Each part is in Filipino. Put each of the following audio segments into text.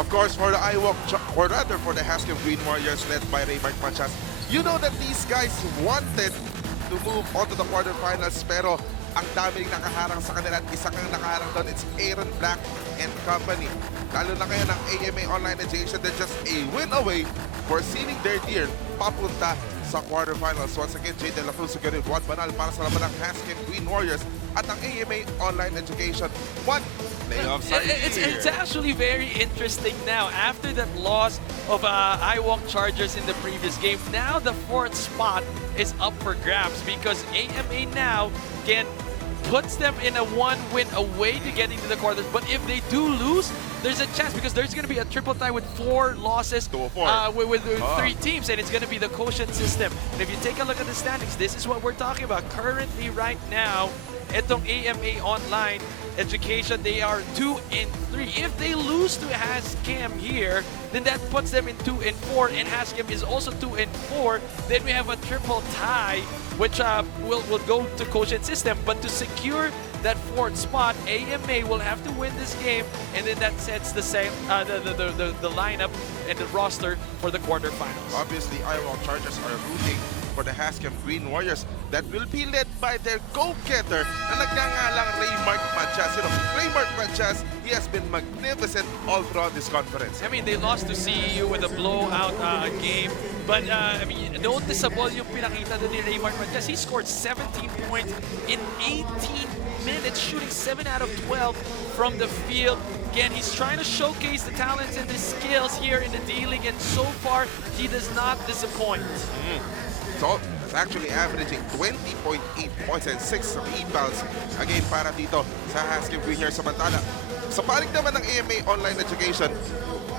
Of course, for the or rather for the Hazchem Green Warriors led by Raymart Machas, you know that these guys wanted to move on to the quarterfinals, pero ang daming nakaharang sa kanila at isang kang nakaharang doon, it's Aaron Black and company. Lalo na ngayon ang AMA Online Education, they're just a win away for sealing their deer papunta sa quarterfinals. Once again, Jay De La Cruz, Sugarin, Juan Banal para sa laban ng Hazchem Green Warriors at ang AMA Online Education. One playoffs are here. It's actually very interesting now. After that loss of Iwalk Chargers in the previous game, now the 4th spot is up for grabs because AMA now puts them in a 1-win away to getting to the quarters. But if they do lose, there's a chance because there's going to be a triple tie with 4 losses with 3 teams, and it's going to be the quotient system. And if you take a look at the standings, this is what we're talking about. Currently, right now, itong AMA Online Education, they are 2 and 3. If they lose to Hazchem here, then that puts them in 2 and 4, and Hazchem is also 2 and 4. Then we have a triple tie, which will go to quotient system. But to secure that 4th spot, AMA will have to win this game, and then that sets the same the lineup and the roster for the quarterfinals. Obviously, Iwalk Chargers are rooting for the Hazchem Green Warriors that will be led by their go-getter na nagngangalang Raymart Machas. You know, Raymart Machas, he has been magnificent all throughout this conference. I mean, they lost to CEU with a blowout game, but I mean, noticeable yung pinakita doon ni Raymart Machas. He scored 17 points in 18 minutes, shooting 7 out of 12 from the field. Again, he's trying to showcase the talents and the skills here in the D-League, and so far, he does not disappoint. So, it's actually averaging 20.8 points and 6 rebounds a game para dito sa Hazchem Green Warriors. Samantala, sa panig naman ng AMA Online Education,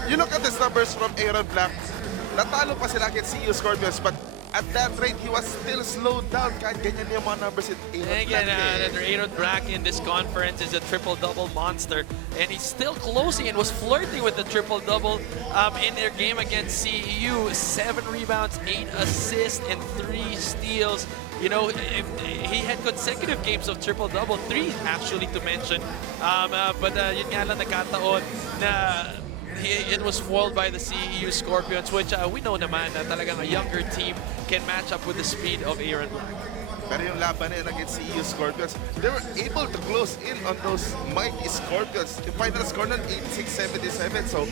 you look at these numbers from Aaron Black, natalo pa sila against CU Scorpions, but at that rate, he was still slowed down. Kahit ganyan yung mga numbers in Aaron Black. Aaron Black in this conference is a triple-double monster, and he's still closing and was flirting with the triple-double in their game against CEU. 7 rebounds, 8 assists, and 3 steals. You know, he had consecutive games of triple-double, 3 actually to mention. But yun nga lang nagkataon na it was foiled by the CEU Scorpions, which we know naman na talagang a younger team can match up with the speed of Aaron Black. Pero yung laban na yun against CEU Scorpions, they were able to close in on those mighty Scorpions. Yung final score nun, 86-77. So,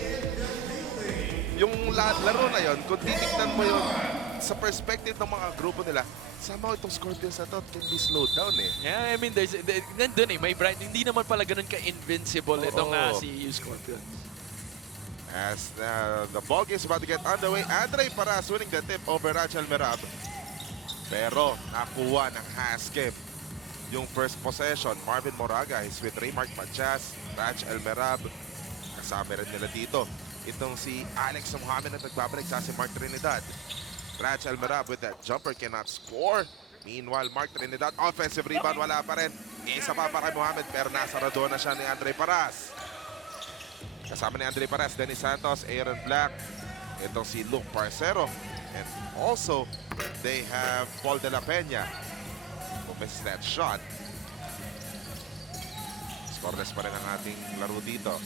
yung laro na yun, kung titignan mo yun sa perspective ng mga grupo nila, somehow itong Scorpions na to can be slowed down eh. Yeah, I mean, nandun may bright. Hindi naman pala ganun ka-invincible itong CEU Scorpions. As the ball game is about to get underway, Andre Paras winning the tip over Rachel Merab. Pero nakuha ng Hazchem yung first possession. Marvin Moraga is with Raymart Machas, Rachel Merab. Kasama rin nila dito itong si Alex Mohamed at nagbabalik sa si Mark Trinidad. Rachel Merab with that jumper cannot score. Meanwhile, Mark Trinidad, offensive rebound, wala pa rin. Isa pa para kay Mohamed, pero nasarado na siya ni Andre Paras. Kasama ni Andre Paras, Dennis Santos, Aaron Black, itong si Luke Parcero. And also, they have Paul De La Peña, who misses that shot. Scoreless pa rin ang ating laro dito.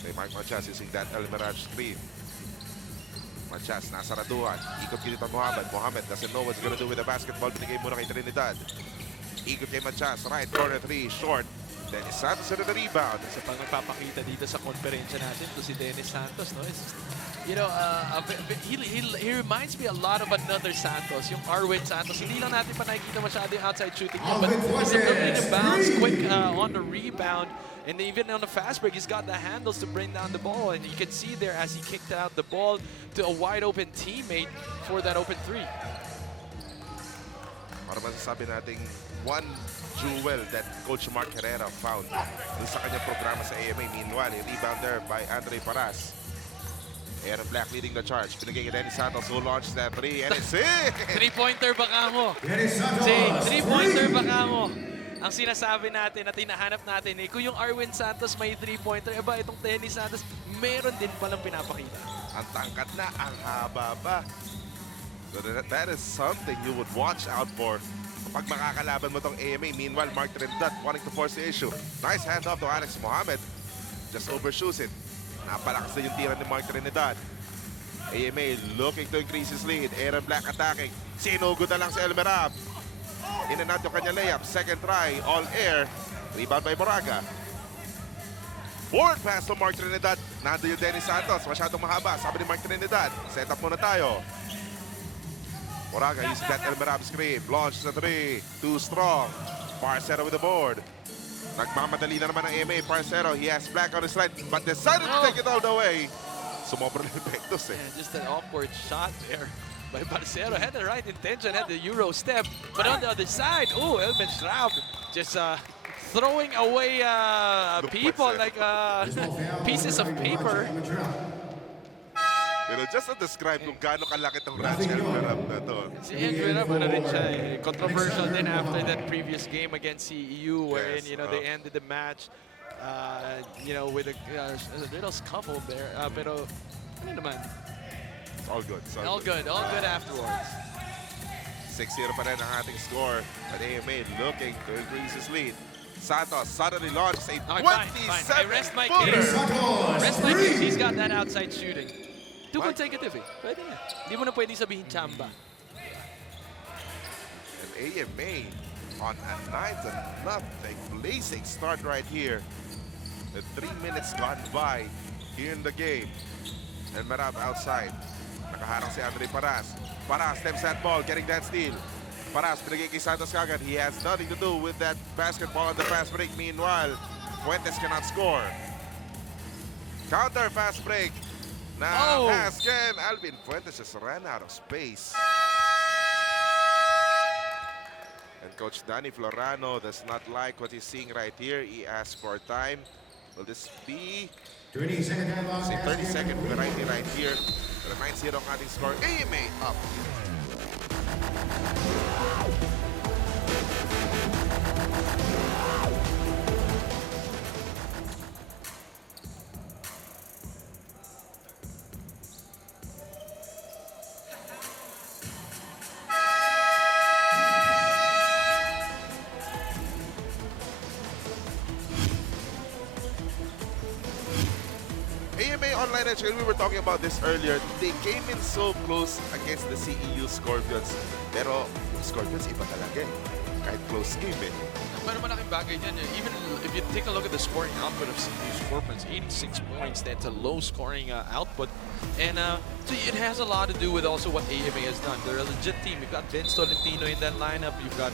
Kay Mark Machas using that El Mirage screen. Machas, nasaraduhan. Ikot dito Mohamed. Mohamed doesn't know what's gonna do with the basketball. Binigay muna kay Trinidad. Ikot kay Machas. Right corner 3, short. Dennis Santos with the rebound. Isa pang nagpapakita dito sa konferensya natin to si Dennis Santos, no? You know, he reminds me a lot of another Santos, yung Arwin Santos. Hindi lang natin pa nakikita masyado yung outside shooting niya, but he's ability to bounce quick on the rebound. And even on the fast break, he's got the handles to bring down the ball. And you can see there as he kicked out the ball to a wide open teammate for that open 3. Para masasabi nating one jewel that Coach Mark Herrera found dun sa kanyang programa sa AMA. Meanwhile, a rebound there by Andre Paras. Aaron Black leading the charge. Pinagay kay Dennis Santos who launched that 3 and it's it! 3-pointer baka mo. Jay, 3-pointer baka mo. Ang sinasabi natin at hinahanap natin kung yung Arwin Santos may 3-pointer, itong Dennis Santos, meron din palang pinapakita. Ang tangkat na, ang haba pa. So that is something you would watch out for kapag makakalaban mo tong AMA. Meanwhile, Mark Trinidad wanting to force the issue. Nice handoff to Alex Mohamed. Just overshoots it. Napalakas na yung tira ni Mark Trinidad. AMA looking to increase his lead. Aaron Black attacking. Sinugod na lang si Elmerab. In and out yung kanya layup. Second try, all air. Rebound by Moraga. Forward pass to Mark Trinidad. Nando yung Dennis Santos. Masyadong mahaba. Sabi ni Mark Trinidad, set up muna tayo. Moraga using that Elmerab screen. Launch sa 3. Too strong. Parcero with the board. Nagmamadali na naman ang AMA. Parcero, he has Black on his line, but decided to take it all the way. Sumobra na yung Vectus eh. Yeah, just an awkward shot there by Parcero. Had the right intention, had the Euro step, but on the other side, oh, Elben Schraub just throwing away people like pieces of paper. Pero just to describe kung gaano kalaki itong Ranch Elmerab na to. Si Elmerab, ano rin siya eh, controversial din after that previous game against CEU wherein, Yes, you know, they ended the match, you know, with a little scuffle there. Pero, ano naman? It's all good. It's All good afterwards. 6-0 pa rin ang ating score. But AMA looking to increase his lead. Santos suddenly launches a 27-footer. I rest my case. Rest my case. He's got that outside shooting. Too consecutive eh. Pwede na. Hindi mo na pwede sabihin chamba. And AMA on a 9-0 blazing start right here. The 3 minutes gone by here in the game. And Marab outside. Nakaharang si Andre Paras. Paras steps that ball, getting that steal. Paras pinagay kay Santos kagad. He has nothing to do with that basketball on the fast break. Meanwhile, Fuentes cannot score. Counter fast break. Now, Hazchem. Alvin Fuentes just ran out of space. And Coach Danny Florano does not like what he's seeing right here. He asked for time. Will this be 30-second variety right here? Pero 9-0 ang ating score. AMA up. AMA Online Edge, we were talking about this earlier. They came in so close against the CEU Scorpions. Pero yung Scorpions iba talaga eh. Kahit close game eh. Pero malaking bagay yan. Even if you take a look at the scoring output of CEU Scorpions, 86 points, that's a low scoring output. And so it has a lot to do with also what AMA has done. They're a legit team. You've got Vince Tolentino in that lineup. You've got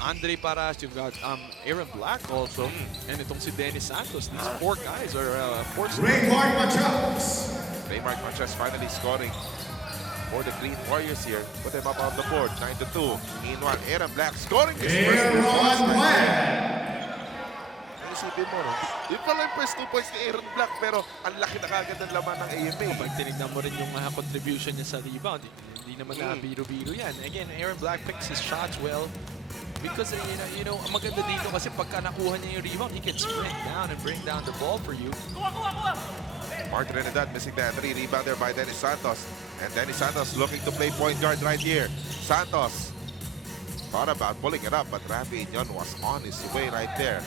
Andre Paras. You've got Aaron Black also. And itong si Dennis Santos. These four guys are four. Raymart Machas. Raymart Machas finally scoring for the Green Warriors here. Put them up on the board, 9-2. Meanwhile, Aaron Black scoring his Aaron Black. Isipin mo, no? Yun pala yung first 2 points ni Aaron Black, pero ang laki na kagad ng laman ng AMA. Pag tinignan mo rin yung contribution niya sa rebound, hindi naman na biro-biro yan. Again, Aaron Black picks his shots well because, you know, ang maganda dito kasi pagka nakuha niya yung rebound, he can sprint down and bring down the ball for you. Mark Trinidad missing that 3 rebound there by Dennis Santos. And Dennis Santos looking to play point guard right here. Santos thought about pulling it up, but Rafi Inyon was on his way right there.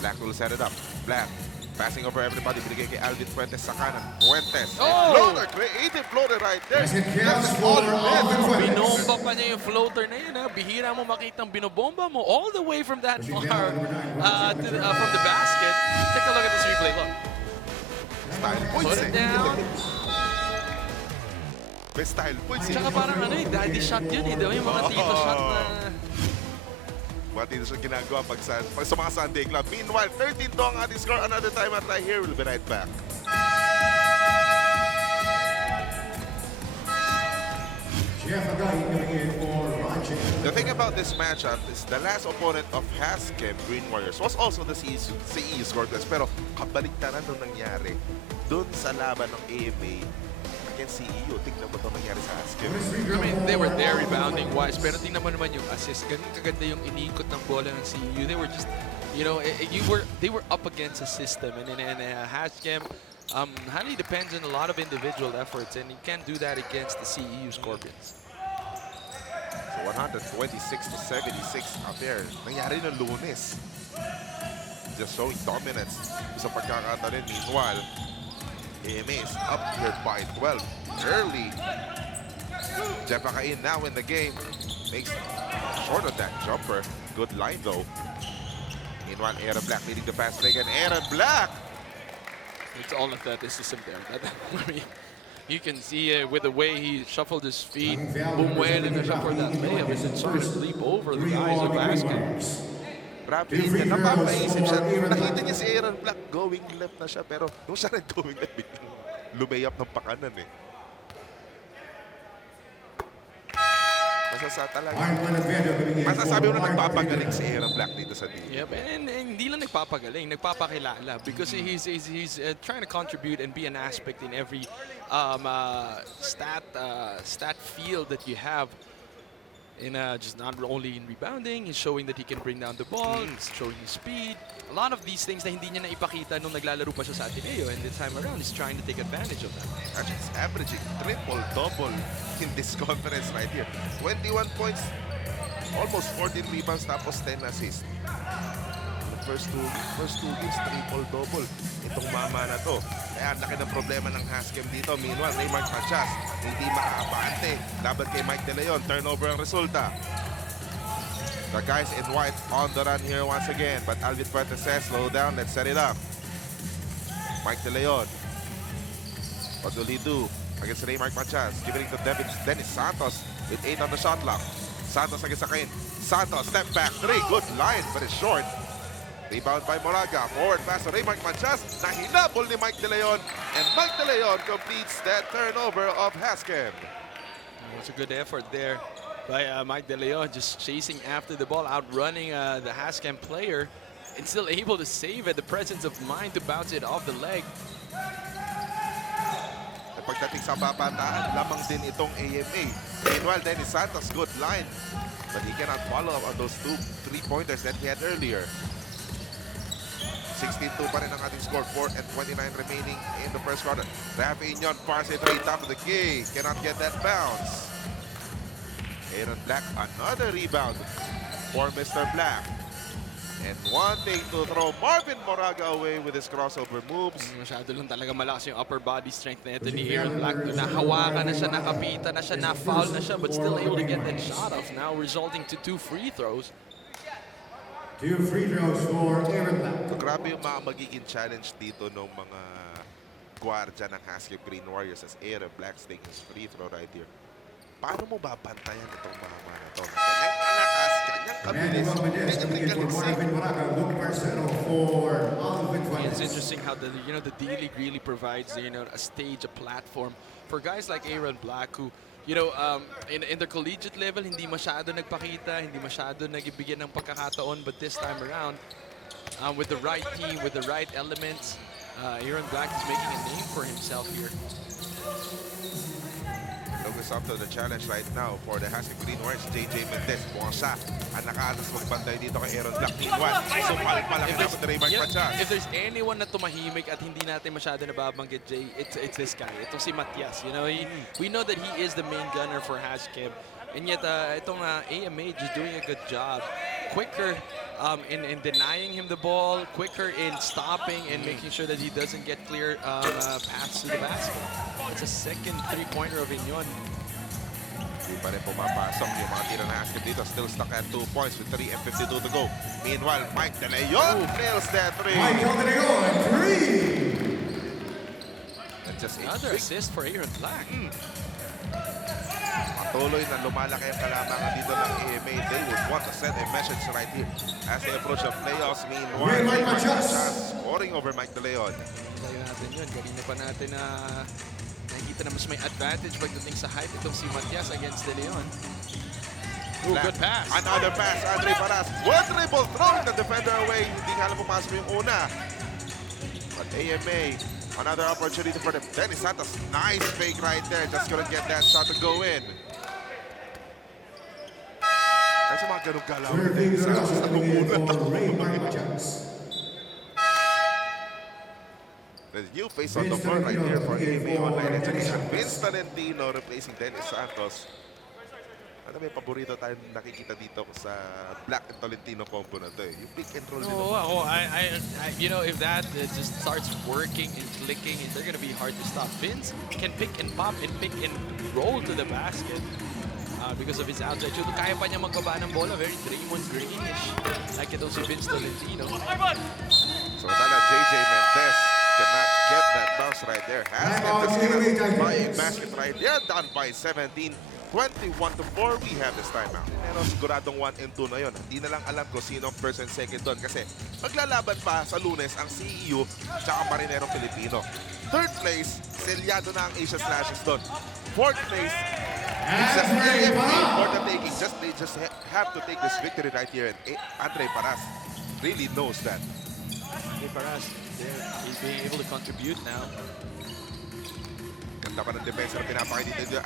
Black will set it up. Black passing over everybody. Binigay kay Alvin Fuentes sa kanan. Fuentes. Floater. Creative floater right there. That's all Binomba pa niya yung floater na yun. Bihira mo makitang binobomba mo all the way from that far from the basket. Take a look at this replay. Look. Style points. Put it down. May style points. Tsaka parang daddy shot yun eh. Yung mga tito shot na... Mga tito shot ginagawa pag sa mga Sunday Club. Meanwhile, 13-2 ang ating score. Another time at right here. We'll be right back. The thing about this matchup is the last opponent of Hazchem Green Warriors was also the CEU Scorpions. Pero kabaliktaran nung nangyari dun sa laban ng AMA against CEU. Tingnan mo ito nangyari sa Hazchem. I mean, they were there rebounding wise, pero tingnan mo naman yung assist. Ganun kaganda yung inikot ng bola ng CEU. They were just, you know, they were up against a system. And Hazchem highly depends on a lot of individual efforts, and you can't do that against the CEU Scorpions. So 126-76 out there. Nangyari ng Lunes. Just showing dominance sa pagkakataon. Meanwhile, AMA is up here by 12 early. Jeff Akain now in the game. Makes short of that jumper. Good line though. Meanwhile, Aaron Black leading the fast break, and Aaron Black! It's all athleticism there. I mean, you can see with the way he shuffled his feet, bumuelo na siya for that layup, and then started to leap over the guys of Hazchem. Grabe yun, napapaisip siya. Nakita niya si Aaron Black going left na siya, pero nung siya nag-going left, biglang lumayap ng pakanan eh. Masasabi mo na nagpapagaling si Aaron Black dito sa team. Yep, and hindi lang nagpapagaling, nagpapakilala because he's trying to contribute and be an aspect in every stat field that you have. In just not only in rebounding, he's showing that he can bring down the ball, he's showing his speed. A lot of these things na hindi niya naipakita nung naglalaro pa siya sa Ateneo, and this time around, he's trying to take advantage of that. Actually, he's averaging triple-double in this conference right here. 21 points, almost 14 rebounds, tapos 10 assists. The first two games, triple-double. Itong mama na to. Kaya ang laki ng problema ng Hazchem dito. Meanwhile, Raymart Machas, hindi makaabante. Laban kay Mike De Leon, turnover ang resulta. The guys in white on the run here once again. But Alvin Fuentes says, slow down, let's set it up. Mike De Leon. What will he do against Raymart Machas? Giving it to Dennis Santos with 8 on the shot clock. Santos against Akain. Santos, step back, 3. Good line, but it's short. Rebound by Moraga. Forward pass to Raymart Machas. Nahinabol ni Mike De Leon. And Mike De Leon completes that turnover of Hazchem. It's a good effort there by Mike De Leon, just chasing after the ball, outrunning the Hazchem player, and still able to save it. The presence of mind to bounce it off the leg. Pagdating sa babataan, lamang din itong AMA. Meanwhile, Dennis Santos, good line. But he cannot follow up on those 2 3-pointers that he had earlier. 16-2 pa rin ang ating score. 4 and 29 remaining in the first quarter. Rafi Inyon, Parse 3, top of the key. Cannot get that bounce. Aaron Black, another rebound for Mr. Black. And wanting to throw Marvin Moraga away with his crossover moves. Masyado lang talaga malakas yung upper body strength na ito ni Aaron Black. Nahawakan na siya, nakapita na siya, na-foul na siya, but still able to get that shot off now, resulting to 2 free throws. 2 free throws for Aaron Black. So, grabe yung mga magiging challenge dito ng mga gwardiya ng Hazchem Green Warriors as Aaron Black taking his free throw right here. Paano mo babantayan itong mga na ito? Kanyang kalakas, kanyang kabilis, kanyang kalisig. It's interesting how the D-League really provides a stage, a platform for guys like Aaron Black who in the collegiate level, hindi masyado nagpakita, hindi masyado nagibigyan ng pagkakataon, but this time around, with the right team, with the right elements, Aaron Black is making a name for himself here. Focus up to the challenge right now for the Hazchem Green Warriors. JJ Mendez, mukhang siya ang nakaatas magbantay dito kay Aaron Black. Meanwhile, so palak-palak na ni Raymart Machas. If there's anyone na tumahimik at hindi natin masyado nababanggit, Jay, it's this guy. Itong si Matias. We know that he is the main gunner for Hazchem. And yet, itong AMA just doing a good job. Quicker in denying him the ball, quicker in stopping and making sure that he doesn't get clear paths to the basket. It's a second 3-pointer of Inyon. Hindi pa rin pumapasok yung mga tira na Hazchem dito. Still stuck at 2 points with 3 and 52 to go. Meanwhile, Mike De Leon nails that 3. Mike De Leon, 3. And just Another assist for Aaron Black. Patuloy na lumalaki ang kalamangan dito ng AMA. They would want to send a message right here as they approach the playoffs. Meanwhile, Raymart Machas scoring over Mike De Leon. Tayo natin yun. Kanina pa natin nakikita na mas may advantage pagdating sa height itong si Matias against De Leon. Ooh, good pass. Another pass, Andre Paras. One dribble, throwing the defender away. Hindi nga lang pumasok yung una. But AMA, another opportunity for them. Dennis Santos, nice fake right there. Just couldn't get that shot to go in. Kasi mga ganun galaw. Santos na kumuna. The new face on the floor right here for AMA Online Education. Vince Valentino replacing Dennis Santos. Ano may paborito tayong nakikita dito sa Black and Tolentino combo na to eh. Yung pick and roll nila. You know, if that just starts working and clicking, they're gonna be hard to stop. Vince can pick and pop and pick and roll to the basket because of his outside shooting. Kaya pa niya magbaba ng bola, very Draymond Green-ish. Like itong si Vince Tolentino. So tala, JJ Mendez cannot get that bounce right there. Hazchem just cannot buy a basket right there. Down by 17. 21-4, we have this timeout. Pero siguradong 1 and 2 na yun. Hindi na lang alam ko sino ang first and second doon kasi maglalaban pa sa Lunes ang CEU tsaka Marinerong Pilipino. Third place, selyado na ang Asia Slashes doon. Fourth place, it's just AFA for the taking. They just have to take this victory right here. And Andre Paras really knows that. Hey, Paras, he's being able to contribute now. Ganda pa ng depensa na pinapakita dito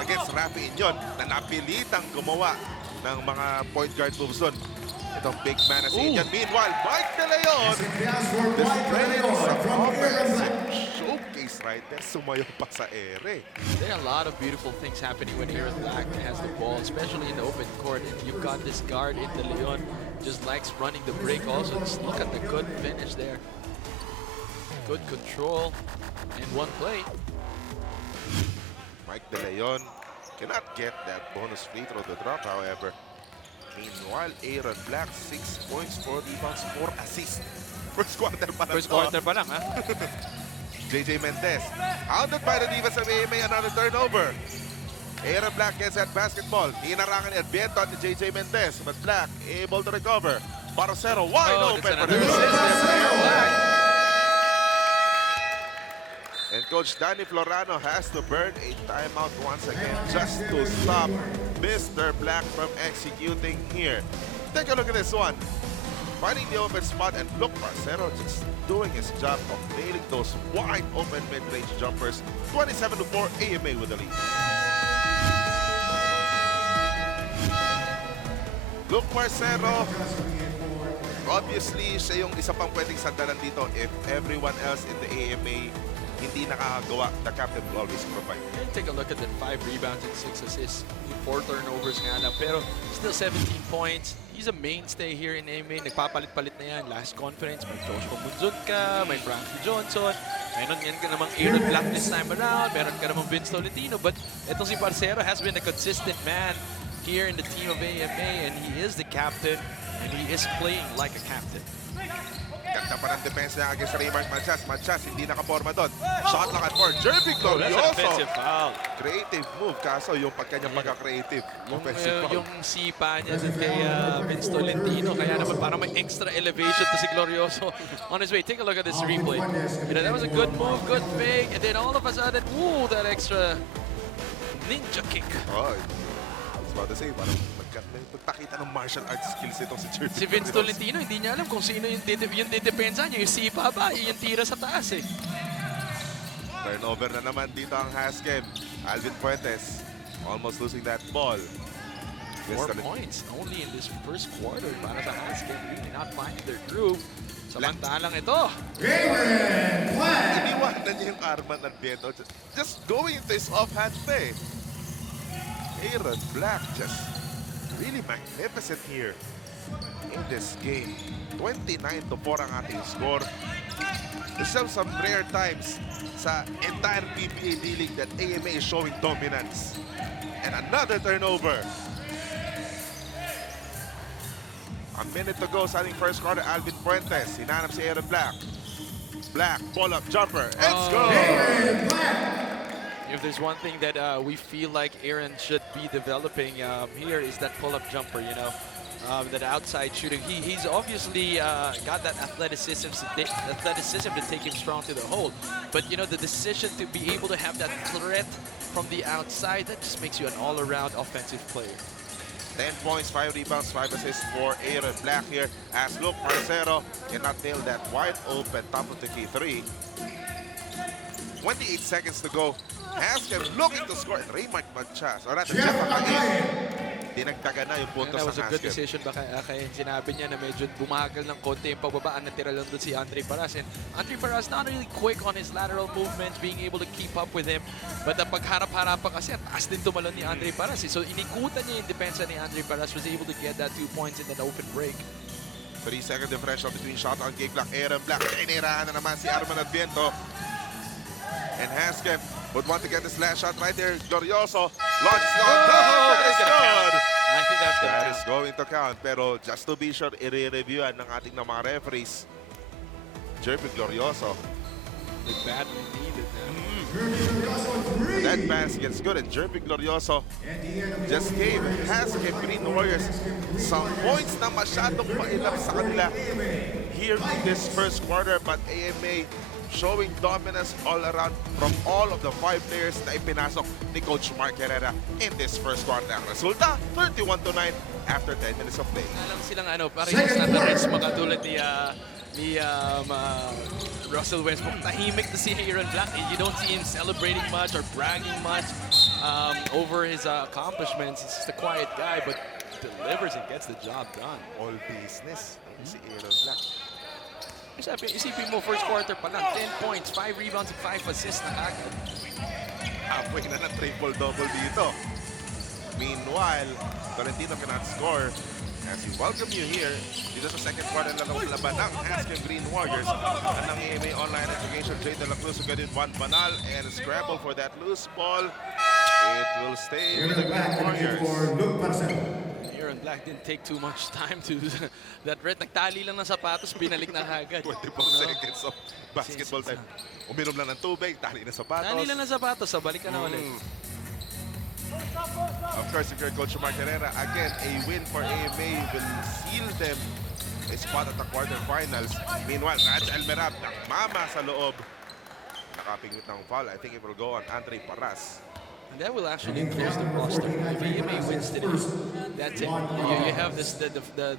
against Rafi Inyon na napilitang gumawa ng mga point guard moves doon. Itong big man na si Inyon. Meanwhile, Mike De Leon displaying some offensive showcase right there. Sumayo pa sa ere. There are a lot of beautiful things happening when Aaron Black has the ball, especially in the open court. And you've got this guard in De Leon, just likes running the break also. Just look at the good finish there. Good control in one play. Mike De Leon cannot get that bonus free throw to drop, however. Meanwhile, Aaron Black, 6 points, 4 rebounds, 4 assists. First quarter pa lang. First quarter pa lang, ha? JJ Mendez, hounded by the defense of AMA, another turnover. Aaron Black gets that basketball. Hinarangan ni Adviento at JJ Mendez, but Black able to recover. Barcero wide open for the assist. And Coach Danny Florano has to burn a timeout once again just to stop Mr. Black from executing here. Take a look at this one. Finding the open spot, and look, Barcero just doing his job of nailing those wide open mid-range jumpers. 27-4, AMA with the lead. Look, Barcero. Obviously, siya yung isa pang pwedeng sandalan dito if everyone else in the AMA hindi nakakagawa. The captain will always provide. Take a look at that 5 rebounds and 6 assists. 4 turnovers nga lang. Pero still 17 points. He's a mainstay here in AMA. Nagpapalit-palit na yan. Last conference, may Joshua Munzunka, may Frankie Johnson. Meron yan ka namang Aaron Black this time around. Meron ka namang Vince Tolentino. But itong si Barcero has been a consistent man here in the team of AMA. And he is the captain. And he is playing like a captain. Ganda pa ng defense niya against Raymart Manchas. Manchas hindi nakaporma doon. Shot lang at 4. Jervy Glorioso. That's an offensive foul. Creative move. Kaso yung pagkanyang pagka-creative. Offensive foul. Yung sipa niya kay Vince Tolentino. Kaya naman parang may extra elevation to si Glorioso on his way. Take a look at this replay. You know, that was a good move, good fake. And then all of a sudden, woo, that extra ninja kick. Oh, I was about to say, parang pagkakita ng martial arts skills itong si Jervy. Si Vince Tolentino, hindi niya alam kung sino yung didepensa niya. Yung sipa ba, yung tira sa taas eh. Turnover na naman dito ang Hazchem. Alvin Fuentes almost losing that ball. 4 points only in this first quarter para sa Hazchem. Really not finding their groove. Samantalang ito. Iniwanan niya yung Arman Adviento. Just going into his offhand play. Aaron Black just really magnificent here in this game. 29-4 ang ating score. There's some rare times sa entire PBA D-League that AMA is showing dominance. And another turnover. A minute to go sa ating first quarter. Alvin Fuentes, hinanap si Aaron Black. Black, pull-up jumper. Let's go! If there's one thing that we feel like Aaron should be developing here is that pull-up jumper, you know, that outside shooting. He's obviously got that athleticism to take him strong to the hole. But, you know, the decision to be able to have that threat from the outside, that just makes you an all-around offensive player. 10 points, 5 rebounds, 5 assists for Aaron Black here. As look, Barcero cannot nail that wide open top of the key 3. 28 seconds to go. Hazchem looking to score. Raymart Manchas. Or rather, Jeff Akain dinagdagan na yung puntos That was ng a good Hazchem. decision ba kaya sinabi niya na medyo bumagal ng konti yung pagbabaan, natira lang doon si Andre Paras. And Andre Paras not really quick on his lateral movements, being able to keep up with him. But pag harap-harapan kasi, taas din tumalon ni Andre Paras. So inikutan niya yung depensa ni Andre Paras, was able to get that 2 points in that open break. 3-second differential between shot on kick block. Aaron Black, inirahan na naman si Arman Adviento. And Hazchem would want to get this last shot right there. Glorioso launches it on. That is good. I think that's That gonna is count. going to count. Pero just to be sure, i-reviewan ng ating ng mga referees. Jeremy Glorioso. They badly needed that. That pass gets good. And Jeremy Glorioso just gave Hazchem Green Warriors some points na masyadong mailap sa kanila here in this first quarter. But AMA showing dominance all around from all of the 5 players na ipinasok ni Coach Mark Herrera in this first quarter. Ang resulta, 31-9 after 10 minutes of play. Alam silang parang yung Ynares makatulad ni Russell Westbrook. Tahimik na si Aaron Black. You don't see him celebrating much or bragging much over his accomplishments. He's just a quiet guy, but delivers and gets the job done. All business si Aaron Black. Isipin mo, first quarter pa lang, 10 points, 5 rebounds, and 5 assists na agad. Halfway na ng triple-double dito. Meanwhile, Tolentino cannot score. As we welcome you here, dito sa second quarter lang ng laban ng Hazchem Green Warriors. At ng AMA Online Education, Jay De La Cruz, Gadin Juan Banal, and scramble for that loose ball. It will stay with the Green Warriors. Aaron Black didn't take too much time to that red. Nagtali lang ng sapatos, binalik na agad. 24 seconds of basketball time. Uminom lang ng tubig, tali na sapatos. Tali lang ng sapatos, balik ka na ulit. Of course, if you're Coach Mark Herrera, again, a win for AMA will seal them a spot at the quarterfinals. Meanwhile, Rachel Merab, nakmama sa loob. Nakapingwit ng foul. I think it will go on Andre Paras. And that will actually close the roster. If AMA wins today, that's it. You have this, the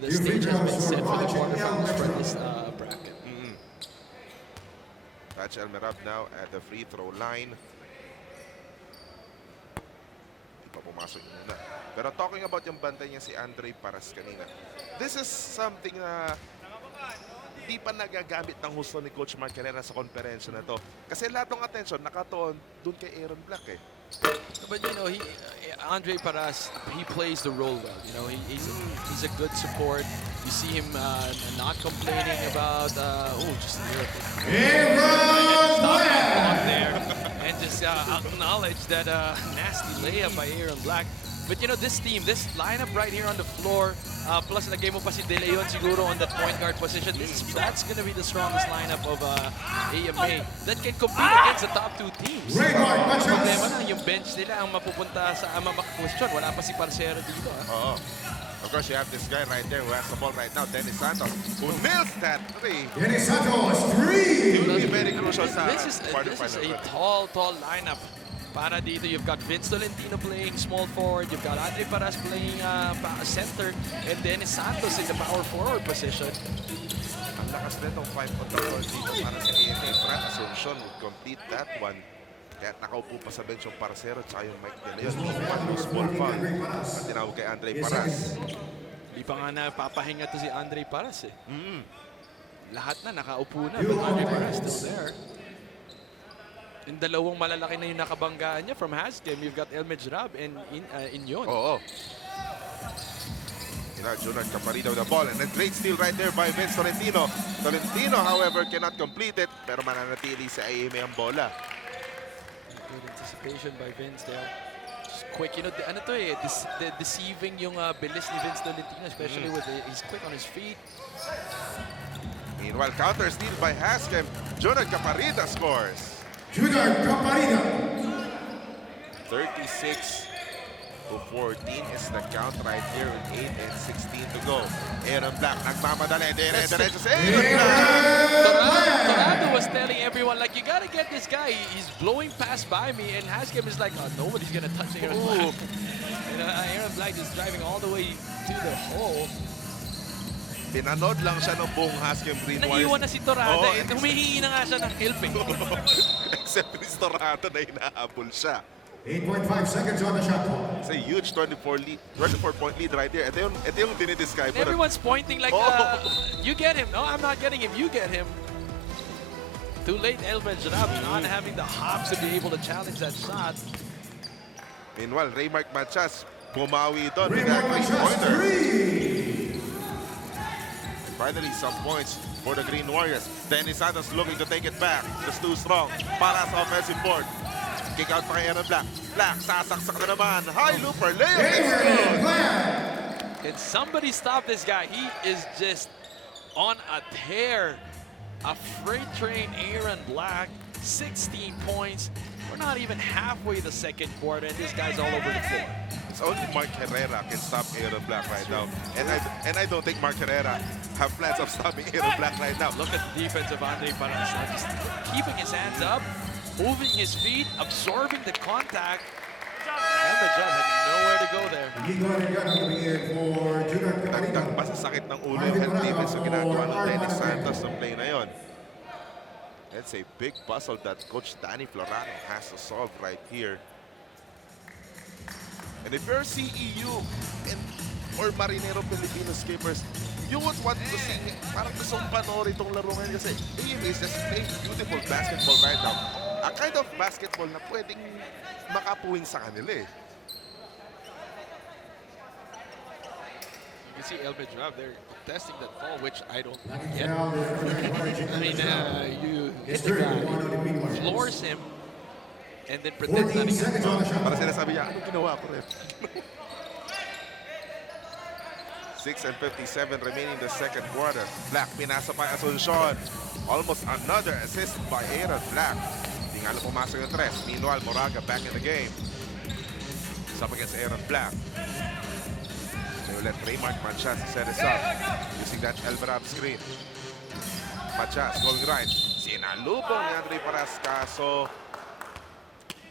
stage has been set for the quarterfinals for this bracket. Rachel Merab now at the free throw line. Di pa pumasok muna. Pero talking about yung bantay niya si Andre Paras kanina. This is something na di pa nagagamit ng husto ni Coach Mark Herrera sa konferensya na to. Kasi lahat ng attention nakatuon dun kay Aaron Black eh. But Andre Paras, he plays the role well. He's a good support. You see him not complaining about just a miracle. Stop there and just acknowledge that nasty layup by Aaron Black. But this team, this lineup right here on the floor, plus nagay mo pa si De Leon siguro on that point guard position. That's gonna be the strongest lineup of AMA that can compete against the top 2 teams. Problema lang yung bench nila ang mapupunta sa makakwestiyon. Wala pa si Parcero dito. Oo. Of course, you have this guy right there who has the ball right now, Dennis Santos, who nails that 3. Dennis Santos, 3! He will be very crucial sa This is a tall lineup. Para dito, you've got Vince Tolentino playing small forward, you've got Andre Paras playing center, and Dennis Santos in the power forward position. Ang lakas nitong 5 on the floor dito para sa AMA. Fran Asuncion would complete that one. Kaya nakaupo pa sa bench yung Parcero at yung Mike De Leon. Yung small foul at tinawag kay Andre Paras. Hindi pa nga napapahinga to si Andre Paras eh. Lahat na nakaupo na, but Andre Paras still there. Yung dalawang malalaki na yung nakabanggaan niya from Hazchem, you've got Elmej Rab and Inyon. Oo. Junior Caparita with the ball and a great steal right there by Vince Tolentino. Tolentino, however, cannot complete it pero mananatili sa AMA ang bola. Good anticipation by Vince there. Just quick, deceiving yung bilis ni Vince Tolentino, especially with he's quick on his feet. Meanwhile, counter steal by Hazchem. Junior Caparita scores. Junior Caparita. 36-14 is the count right here with 8 and 16 to go. Aaron Black, nagmamadali. Diretso sa Aaron Black. Torado was telling everyone, like, you gotta get this guy. He's blowing past by me, and Hazchem is like, oh, nobody's gonna touch Aaron Black. And Aaron Black is driving all the way to the hole. Pinanod lang siya ng buong Hazchem Green Warriors. Naiwan na si Torado humihingi na nga siya ng help eh. Except ni Storado na hinahabol siya. 8.5 seconds on the shot clock. It's a huge 24-point lead right there. Ito yung dinidescribe And ko. everyone's pointing like, you get him. No, I'm not getting him. You get him. Too late, Elvin Jarab not having the hops to be able to challenge that shot. Meanwhile, Raymark Machas bumawi doon. Raymond Machas, 3! Finally, some points for the Green Warriors. Dennis Santos looking to take it back. Just too strong. Para sa offensive board. Kick out pa kay Aaron Black. Black, sasaksak na naman. High looper, layup. Can somebody stop this guy? He is just on a tear. A freight train, Aaron Black, 16 points. We're not even halfway the second quarter, and this guy's all over the floor. It's only Mark Herrera can stop Aaron Black right now. And I don't think Mark Herrera have plans of stopping Aaron Black right now. Look at the defense of Andre Parasa, just keeping his hands up, moving his feet, absorbing the contact. And the judge had nowhere to go there. Dagdag pa sa sakit ng ulo yung head defense yung ginagawa ng Dennis Santos ng play na yun. It's a big puzzle that Coach Danny Florano has to solve right here. And if you're CEU or Marinero Filipino skippers, you would want to see, parang gusto mong panoorin itong laro ngayon kasi AMA is just playing beautiful basketball right now. A kind of basketball na pwedeng makapuwing sa kanila eh. You can see Elvin Jarab there contesting that ball, which I don't get. I mean, you hit the guy, floors him, and then pretend that he got it. Para sinasabi niya, anong ginawa ko rin? 6:57 remaining in the second quarter. Black pinasa pa Asuncion. Almost another assist by Aaron Black. Hindi nga lang pumasok yung tres. Meanwhile, Moraga back in the game. It's up against Aaron Black. They will let Raymark Machas set this up. Using that Elverab screen. Machas going right. Sinalubong ni Andre Paras. Kaso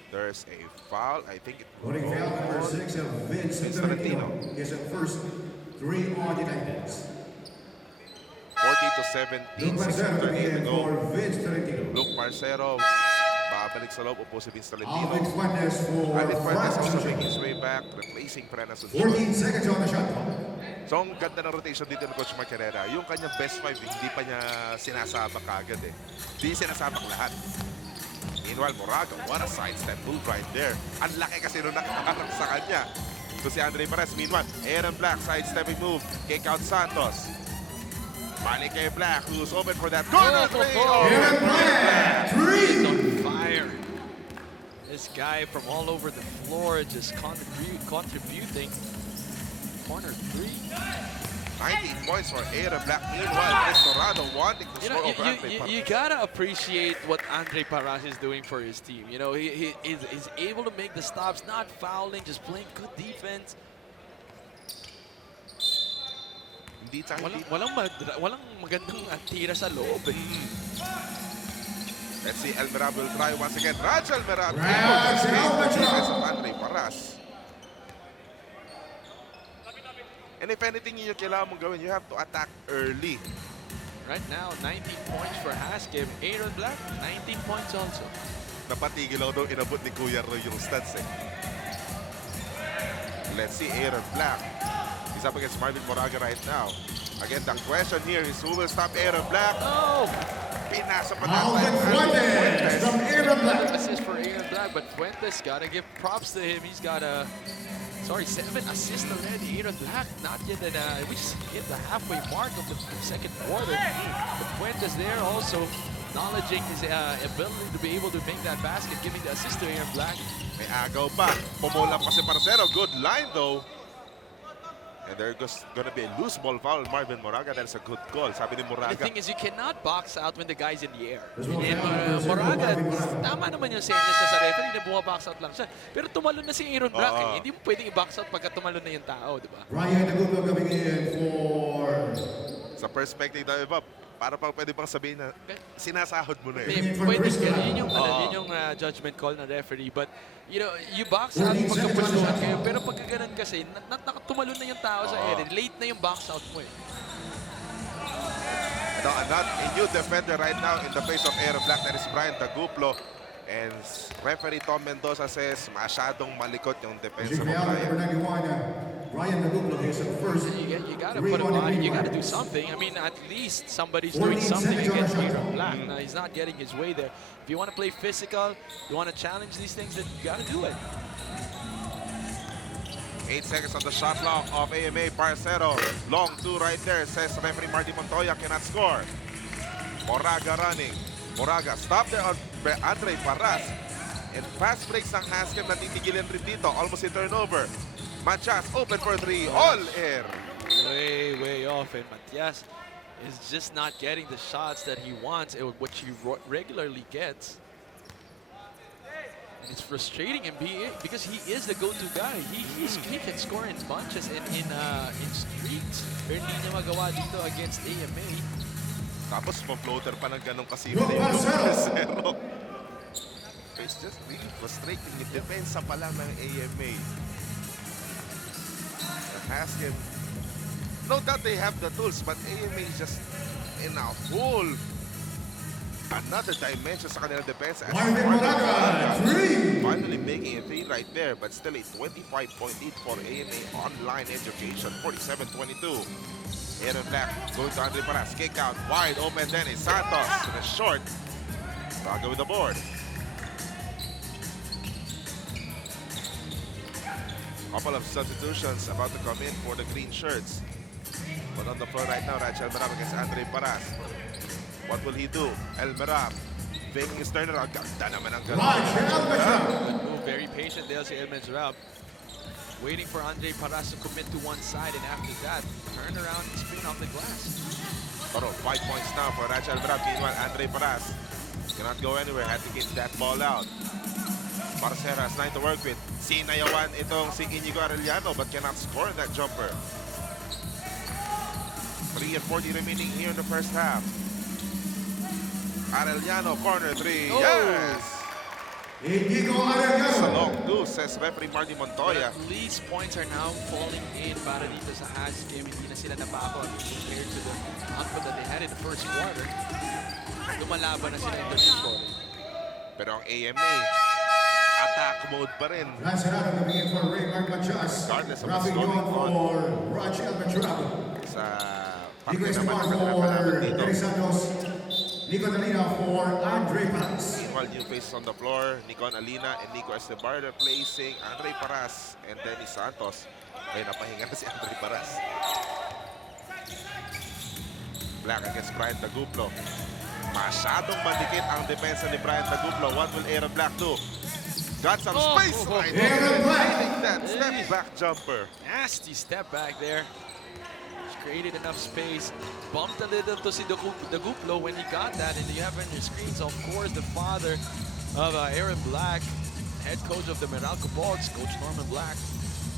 there's a foul. I think it Voting foul number 6 of Vince Tolentino is at first 3 on Uniteds. 40-17, 6:38 to go. For Vince Tolentino. Luke Marcero, babalik sa loob, upo si Vince Tolentino. Alvin Fuentes for Alvin Fuentes also France. making his way back, replacing Prena 14 Asuncion. seconds on the shot clock. So, ang ganda ng rotation dito ng Coach Mark Herrera. Yung kanyang best 5, hindi pa niya sinasabak agad eh. Hindi sinasabak lahat. Meanwhile, Moraga, what a sidestep move right there. Ang laki kasi nung nakaharap sa kanya. So si Andre Perez, meanwhile, Aaron Black, sidestepping move. Kick out Santos. Balik kay Black, who's open for that corner three. Aaron Black, 3! On fire. This guy from all over the floor just contributing. Corner 3. 19 points for Aaron Black. Meanwhile, Estorado wanting to score over Andre Perez. You gotta appreciate what Andre Paras is doing for his team. You know, he is able to make the stops, not fouling, just playing good defense. Hindi tayo Walang magandang tira sa loob eh. Let's see, Elmerab will try once again. Raj Elmerab. Defense of Andre Paras. And if anything yung kailangan mong gawin, you have to attack early. Right now, 19 points for Hazchem. Aaron Black, 19 points also. Napatigil ako daw inabot ni Kuya Roy yung stats eh. Let's see Aaron Black. He's up against Marvin Moraga right now. Again, the question here is who will stop Aaron Black? Oh! Pinasa pa Alvin Fuentes from Aaron Black. Assist for Aaron Black, but Fuentes gotta give props to him. He's got a 7 assists already. Aaron Black not yet at we just hit the halfway mark of the second quarter. But Fuentes there also acknowledging his ability to be able to make that basket, giving the assist to Aaron Black. May agaw pa. Pumulang pa si Parcero. Good line though. And there's gonna be a loose ball foul on Marvin Moraga. That's a good call. Sabi ni Moraga. The thing is, you cannot box out when the guy's in the air. And Moraga, tama naman yung senyas na sa referee na bumabox out lang siya. Pero tumalon na si Aaron Black eh. Hindi mo pwedeng i-box out pagka tumalon na yung tao, di ba? Ryan Nagugo coming in for... Sa perspective na iba, para pang pwede pang sabihin na sinasahod mo na eh. Pwede yun yung judgment call ng referee. But, you know, you box out pagka posisyon kayo. Pero pagka ganun kasi, tumalon na yung tao sa air. Late na yung box out mo eh. Now, a new defender right now in the face of Aaron Black. That is Brian Taguplo. And referee Tom Mendoza says masyadong malikot yung depensa mo, Number Brian. 91, Brian Naguplo is up first. You gotta 3 put him on. You gotta do rounds. something. I mean, at least somebody's 14 doing something seconds on against the shot Aaron clock. Black. Now, he's not getting his way there. If you want to play physical, you want to challenge these things, then you gotta do it. 8 seconds on the shot clock of AMA Parcero. Long two right there, says referee Marty Montoya cannot score. Moraga running. Moraga stop there on Andre Parras. And fast breaks ng Hazchem na titigilan rin dito. Almost a turnover. Matias open for three. All air. Way off, and Matias is just not getting the shots that he wants, which he regularly gets. And it's frustrating him because he is the go-to guy. He can score in bunches and in streaks. Pero hindi niya magawa dito against AMA. Tapos ma-floater pa ng ganong kasimple yung Parcero. It's just really frustrating. Yung depensa pa lang ng AMA. Hazchem, no doubt they have the tools, but AMA is just in a whole another dimension sa kanilang depensa. Finally making a 3 right there, but still a 25-point lead for AMA Online Education, 47-22. Aaron Black going to Andre Parras, kick out, wide open Dennis Santos to the short. Bago with the board. Couple of substitutions about to come in for the green shirts. But on the floor right now, Rach Elmerab against Andre Parras. What will he do? Elmerab faking his turnaround. Ganda naman ang gano'n. Good move, very patient there si Elmerab. Waiting for Andre Parras to commit to one side, and after that, turn around and spin off the glass. Pero 5 points now for Rach Elmerab. Meanwhile, Andre Parras cannot go anywhere. Had to get that ball out. Parcero has 9 to work with. Sinayawan itong si Inigo Arellano but cannot score that jumper. 3:40 remaining here in the first half. Arellano, corner 3. Oh. Yes! Inigo It's a Arellano. long two, says referee Marty Montoya. At least points are now falling in para dito sa Hazchem. Hindi na sila nabako compared to the output that they had in the first quarter. Lumalaban na sila in the scoring. Pero ang AMA, attack mode pa rin. Lancerado coming in for Raymond Matias. Regardless of Dropping what's on going for Rachel Maturado. Sa Nico parte naman Escobar ng for pinapalaban dito. Dennis Santos. Nico Dalina for Andre Parras. Meanwhile, new faces on the floor, Nikon Alina and Nico Escobar replacing Andre Parras and Dennis Santos. Ay, napahinga na si Andre Parras. Black against Brian Taguplo. Masyadong mandikit ang depensa ni Brian Taguplo. What will Aaron Black do? Got some space right there. Aaron Black. That step back jumper. Nasty step back there. Created enough space. Bumped a little to si Taguplo when he got that. And you have on your screens, of course, the father of Aaron Black, head coach of the Meralco Bolts, Coach Norman Black.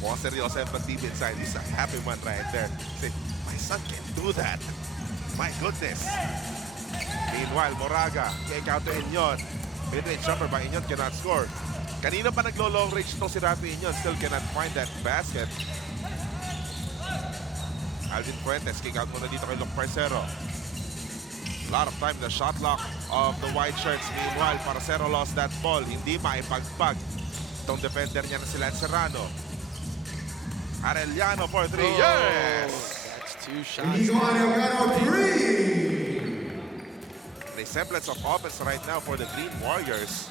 Mukhang seryoso yung team inside. He's a happy one right there. Say, my son can do that. My goodness. Meanwhile, Moraga, kick out to Inyon. Mid-range jumper by Inyon, cannot score. Kanina pa naglo-long range itong si Rafi Inyon, still cannot find that basket. Alvin Fuentes, kick out muna dito kay Luke Parcero. A lot of time, the shot clock of the white shirts. Meanwhile, Parcero lost that ball. Hindi maipagpag itong defender niya na si Lance Serrano. Arellano for 3. Yes! That's 2 shots. Inigo Arellano 3. A semblance of offense right now for the Green Warriors.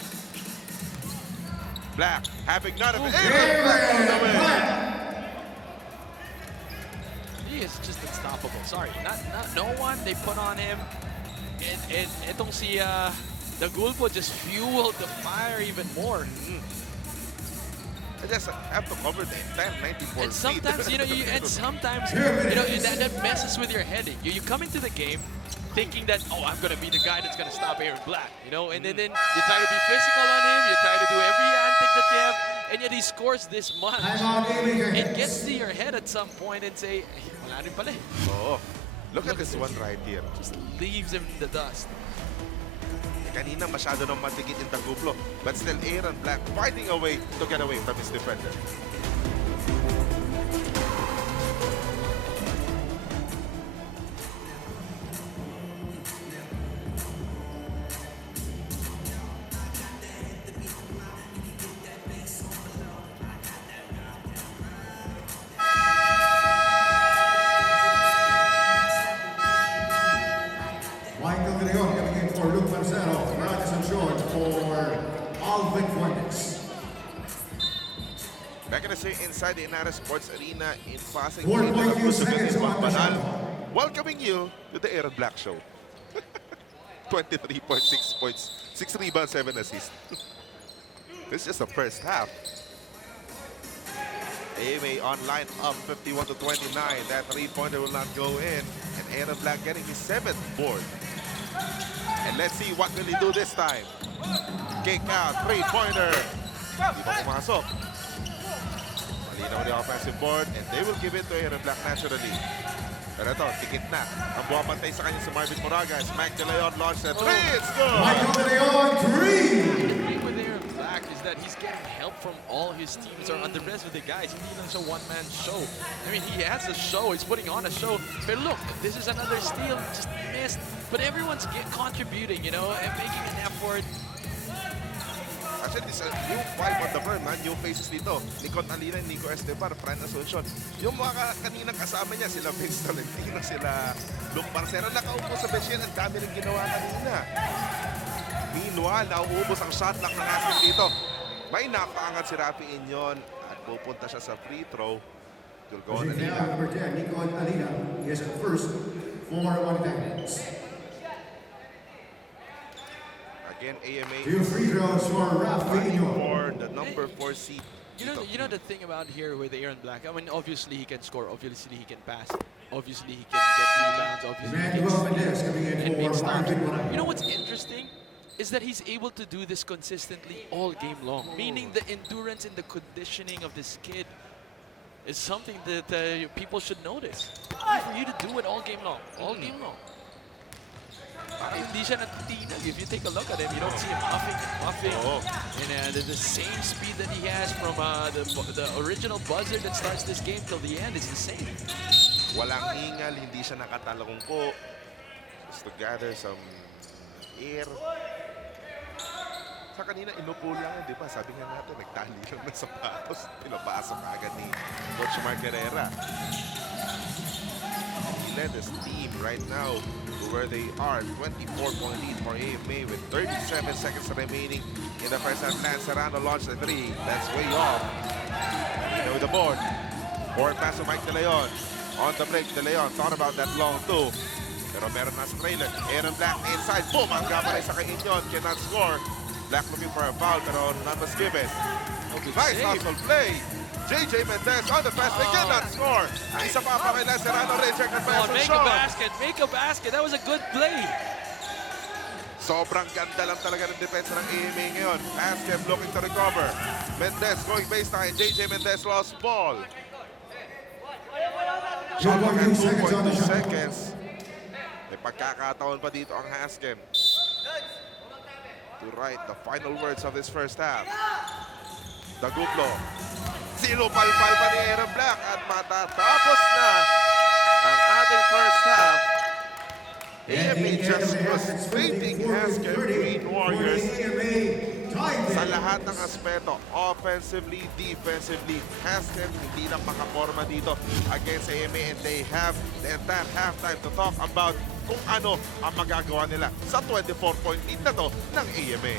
Black having none of it. Aaron Black on the way. He is just unstoppable. Sorry, not no one they put on him. And itong si Taguplo just fueled the fire even more. I just have to cover the entire 94 And sometimes, feet. that messes with your head. You come into the game thinking that, oh, I'm going to be the guy that's going to stop Aaron Black, you know? And then you try to be physical on him, you try to do every antic that you have, and yet he scores this much. It gets to your head at some point and say, wala rin pala eh. Oh, look at this one right here. Just leaves him in the dust. Kanina masyado nang matigit in Taguplo, but still Aaron Black fighting a way to get away from his defender. viewers here inside the Ynares Sports Arena in Pasig. 4.2 seconds on the shot clock. Welcoming you to the Aaron Black Show. 23.6 points, 6 rebounds, 7 assists. This is the first half. AMA online up 51 to 29. That three-pointer will not go in. And Aaron Black getting his 7th board. And let's see what will he do this time. Kick out, three-pointer. Di ba pumasok? Malinaw the offensive board and they will give it to Aaron Black naturally. Pero ito, tikit na. Ang buwapantay sa kanya si Marvin Moraga. Mike De Leon launched a three. It's good! Michael De Leon, three! The thing with Aaron Black is that he's getting help from all his teams or on the rest of the guys. Hindi lang siya one-man show. I mean, he has a show. He's putting on a show. But look, this is another steal. Just missed. But everyone's contributing, you know, and making an effort. Actually, yung 5 on the burn, man, yung faces dito. Nico Talina, Nico Esteban, Fran Asuncion. Yung mga kaninang kasama niya, sila Vince Tolentino, sila Luke Parcero, nakaupo sa bench yan. Ang dami rin ginawa kanina. Meanwhile, nauubos ang shot clock ng Hazchem dito. May napaangat si Rafi Inyon at pupunta siya sa free throw. Will go on Now, number 10, Nico Alina. He has a first 4 Untitled. Again, AMA Two free throws for Rafi Inyon. for the number 4 seed. You know the thing about here with Aaron Black, I mean, obviously he can score, obviously he can pass, obviously he can get rebounds, obviously he can Emmanuel Mendez coming in and make for stops. Marvin. You know what's interesting? Is that he's able to do this consistently all game long. Meaning the endurance and the conditioning of this kid is something that people should notice. For you to do it all game long, Hindi siya natitinag. If you take a look at him, you don't see him huffing and puffing. Oh. And the same speed that he has from the original buzzer that starts this game till the end is the same. Walang hingal, hindi siya nakatalangko. Just to gather some air. Sa kanina, inupo lang, di ba? Sabi nga natin, nagtali lang ng sapatos. Pinapasok agad ni Coach Mark Herrera. He led his team right now to where they are. 24-point lead for AMA with 37 seconds remaining in the first half. Lance Serrano launched a three. That's way off. You know the board. Forward pass to Mike De Leon. On the break, De Leon thought about that long two. Pero meron na sa trailer. Aaron Black inside. Boom! Ang gabay sa Kainyon. Cannot score. Black looking for a foul, pero none was given. Nice hustle play. JJ Mendez on the pass. They cannot score. Isa pa pa kay Lance Serrano. Reject the pass. Make a basket, make a basket. That was a good play. Sobrang ganda lang talaga ng depensa ng AMA ngayon. Hazchem looking to recover. Mendez going baseline. JJ Mendez lost ball. 2.2 seconds on the 2.2 shot. seconds. May pagkakataon pa dito ang Hazchem to write the final words of this first half. Daguplo. Sinupalpal pa ni Aaron Black at matatapos na ang ating first half. AMA just frustrating Hazchem Green Warriors sa lahat ng aspeto. Offensively, defensively, Hazchem hindi lang makaporma dito against AMA and they have the entire halftime to talk about kung ano ang magagawa nila sa 24-point lead na to ng AMA.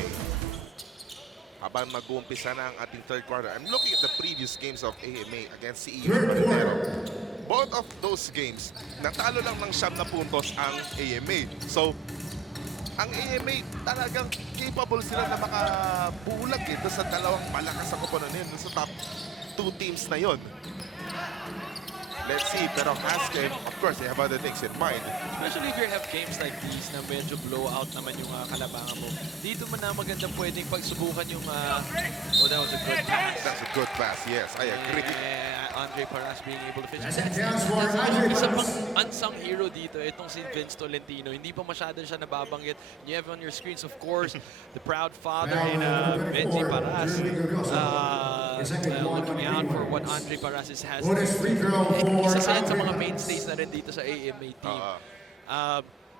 Habang mag-uumpisa na ang ating third quarter, I'm looking at the previous games of AMA against CEU Manatero. Both of those games, natalo lang ng 7 na puntos ang AMA. So, ang AMA talagang capable sila na makabulag doon sa dalawang malakas sa koponan yun, doon sa top 2 teams na yon. Let's see, pero Hazchem, of course, they have other things in mind. Especially if you have games like these na medyo blowout naman yung kalabangan mo. Dito mo na maganda pwedeng pagsubukan yung... oh, that was a good pass. That's a good pass, yes. I agree. Andre Paras being able to finish. Chance for Andre Isa pang Paras. unsung hero dito, itong si Vince Tolentino. Hindi pa masyado siya nababanggit. You have on your screens, of course, the proud father in Benji Paras. Looking out for what Andre Paras has. Bonus free throw for Isa sa yan sa Andre mga Paras. mainstays na rin dito sa AMA team.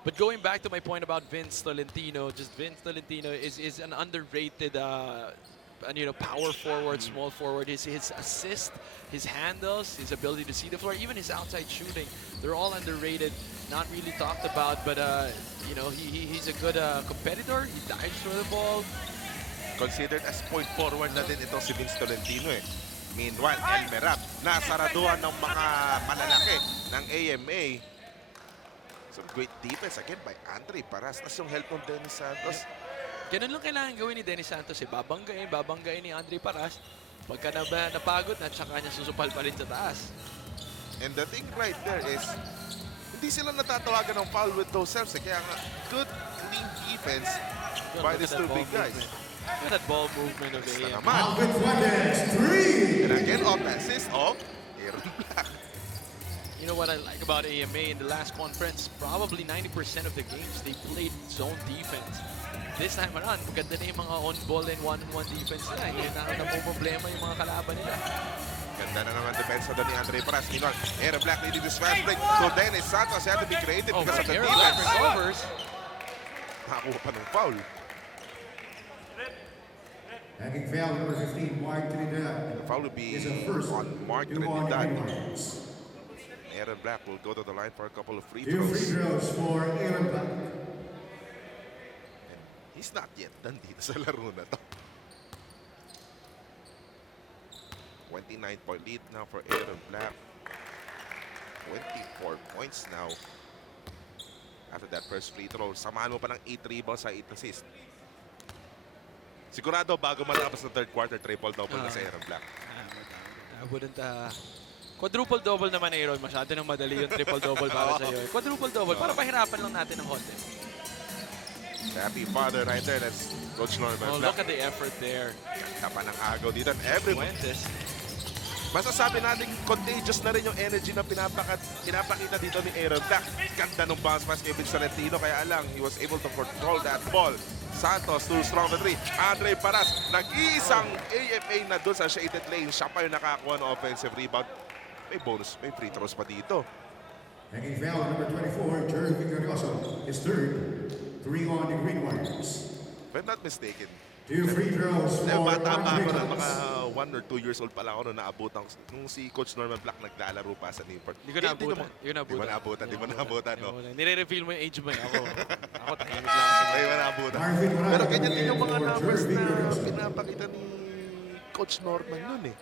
But going back to my point about Vince Tolentino, just Vince Tolentino is an underrated power forward, small forward. His assist, his handles, his ability to see the floor, even his outside shooting, they're all underrated, not really talked about. But he's a good competitor. He dives for the ball. Considered as point forward na din itong si Vince Tolentino eh. Meanwhile, El Merab, nasaraduhan ng mga malalaki ng AMA. Some great defense again by Andre Paras. Tapos yung help ng Dennis Santos. Ganun lang kailangan gawin ni Dennis Santos. Babanggain ni Andre Paras. Pagka napagod na, tsaka niya susupal pa rin sa taas. And the thing right there is, hindi sila natatawagan ng foul with those serves. Kaya nga, good, clean defense by these two big guys. Look at that ball movement of Basta AM. naman. Alvin Fuentes, 3. And again, offenses of Aaron Black. You know what I like about AMA in the last conference? Probably 90% of the games, they played zone defense. This time around, maganda na yung mga on-ball and one-on-one defense nila. Hindi na problema yung mga kalaban nila. Ganda na naman depensa doon ni Andre Paras. Meanwhile, Aaron Black leading this fast break. So Dennis Santos had to be creative because of the Aaron Black defense. recovers. Nakakuha pa ng foul. Hanging foul number 15, Mark Trinidad. The foul will be Is a first. on Mark 2 Trinidad. points. Aaron Black will go to the line for a couple of free 2 free throws. throws for Aaron Black. He's not yet done dito sa laro na to. 29-point lead now for Aaron Black. 24 points now. After that first free throw, samahan mo pa ng 8 rebounds sa 8 assists. Sigurado bago matapos ng third quarter, triple-double na si Aaron Black. I wouldn't, quadruple-double naman, Aaron. Masyado nang madali yung triple-double para sa'yo. Quadruple-double, para pahirapan lang natin ng konti. Happy father right there. That's Coach Norman Oh, Black. look at the effort there. Tapa ng agaw dito. Fuentes. Masasabi natin contagious na rin yung energy na pinapakita dito ni Aaron Black. Ganda ng bounce pass kay Vince Salentino, kaya lang he was able to control that ball. Santos too strong the three. Andre Paras, nag-iisang AFA na doon sa shaded lane. Siya pa yung nakakuha ng offensive rebound. May bonus, may free throws pa dito. Hanging foul number 24, Jerry Victorioso. His third. 3 on the green wires. If I'm not mistaken, 2 free throws for bata pa ako na Rodriguez. mga 1 or 2 years old pa lang ako nung naabutang nung si Coach Norman Black naglalaro pa sa Newport. Hindi ko naabutan. Di mo naabutan, no? Nire-reveal mo yung age mo eh. Ako tahimik lang kasi. Ay, mo naabutan. Marvin Morales Pero ganyan din yung mga for numbers Jerry na Victorioso. pinapakita ni Coach Norman nun eh.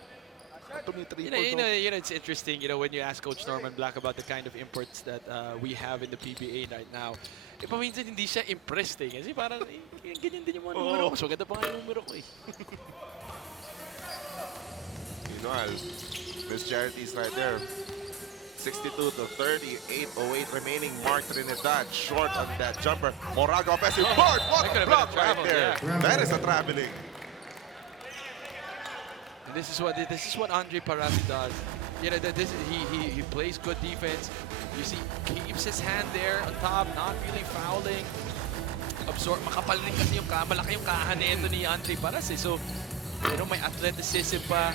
It's interesting, when you ask Coach Norman Black about the kind of imports that we have in the PBA right now. Paminsan hindi siya impressed eh. Kasi parang ganyan din yung mga numero ko. So ganda pa nga yung numero ko eh. Meanwhile, Miss Charity's right there. 62 to 30, 8:08 remaining. Mark Trinidad short on that jumper. Moraga offensive board. What That a could have been a block right travel, there. yeah. That is a traveling. And this is what Andre Paras does. He plays good defense. You see, keeps his hand there on top, not really fouling. Makapal rin kasi malaki yung kahan nito ni Andre Paras eh. So, may athleticism pa.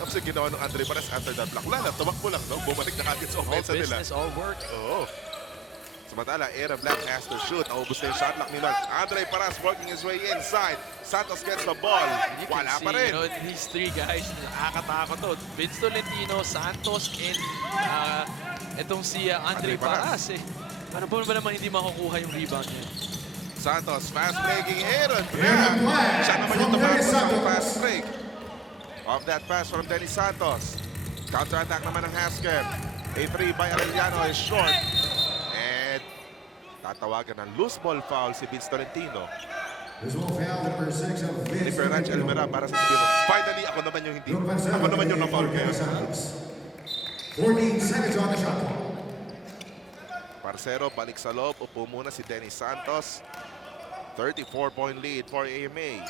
Tapos yung ginawa ng Andre Paras after that block. Wala na, tumakbo lang, no? Bumalik na kagad sa All offense nila. business, all work. Oo. Samantala, Aaron Black has to shoot. Naubos na yung shot clock nila. Andre Paras working his way inside. Santos gets the ball. You can Wala see, pa rin. these three guys, nakakatakot to. Vince Tolentino, Santos, and itong si Andre Paras eh. Ano ba naman hindi makukuha yung rebound niya? Santos, fast breaking Aaron Aaron Black. Black Siya naman from yung tumakbo Dennis sa Santos. fast break. Off that pass from Dennis Santos. Counter-attack naman ng Hazchem. A 3 by Arellano is short. And tatawagan ng loose ball foul si Vince Tolentino. This will foul number 6 of Vince Different El Mera para sa Sibiro. Finally, ako naman yung hindi. Ako naman yung na-foul ngayon. 14 seconds on the shot clock. Parcero, balik sa loob. Upo muna si Dennis Santos. 34-point lead for AMA.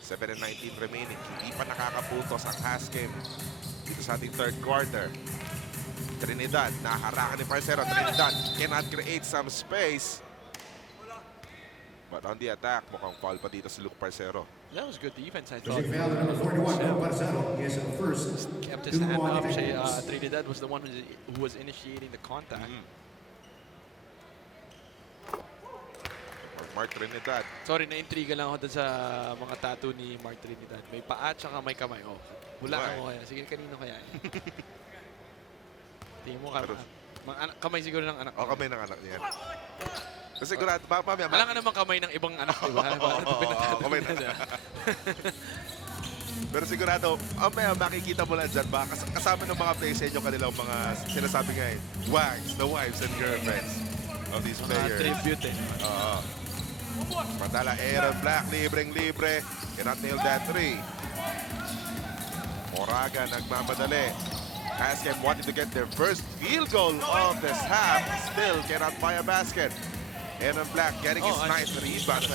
7:19 remaining. Hindi pa nakakapuntos ang Hazchem dito sa ating third quarter. Trinidad, naharakan ni Parcero. Trinidad cannot create some space. But on the attack, mukhang foul pa dito si Luke Parcero. That was good defense, I thought. Pushing foul number 41, Luke Parcero. He is the first. Kept his hand up. Trinidad was the one who was initiating the contact. Mark Trinidad. Sorry, na-intriga lang ako dun sa mga tattoo ni Mark Trinidad. May paa tsaka may kamay. Oh, hulaan mo kaya. Sige, kanino kaya? Tingin mo kamay siguro ng anak. O, kamay ng anak niya. Kasi sigurado, mamaya. Wala ka naman kamay ng ibang anak, di ba? Kamay na. Pero sigurado, may makikita mo lang dyan, baka kasama ng mga players sa inyo kanilang mga sinasabi nga wives, the wives and girlfriends of these players. Tribute eh. Oo. Mandala, Aaron Black, libreng-libre. Cannot nail that three. Moraga nagmamadali. Hazchem wanted to get their first field goal of this half. Still cannot buy a basket. Aaron Black getting his ninth rebound.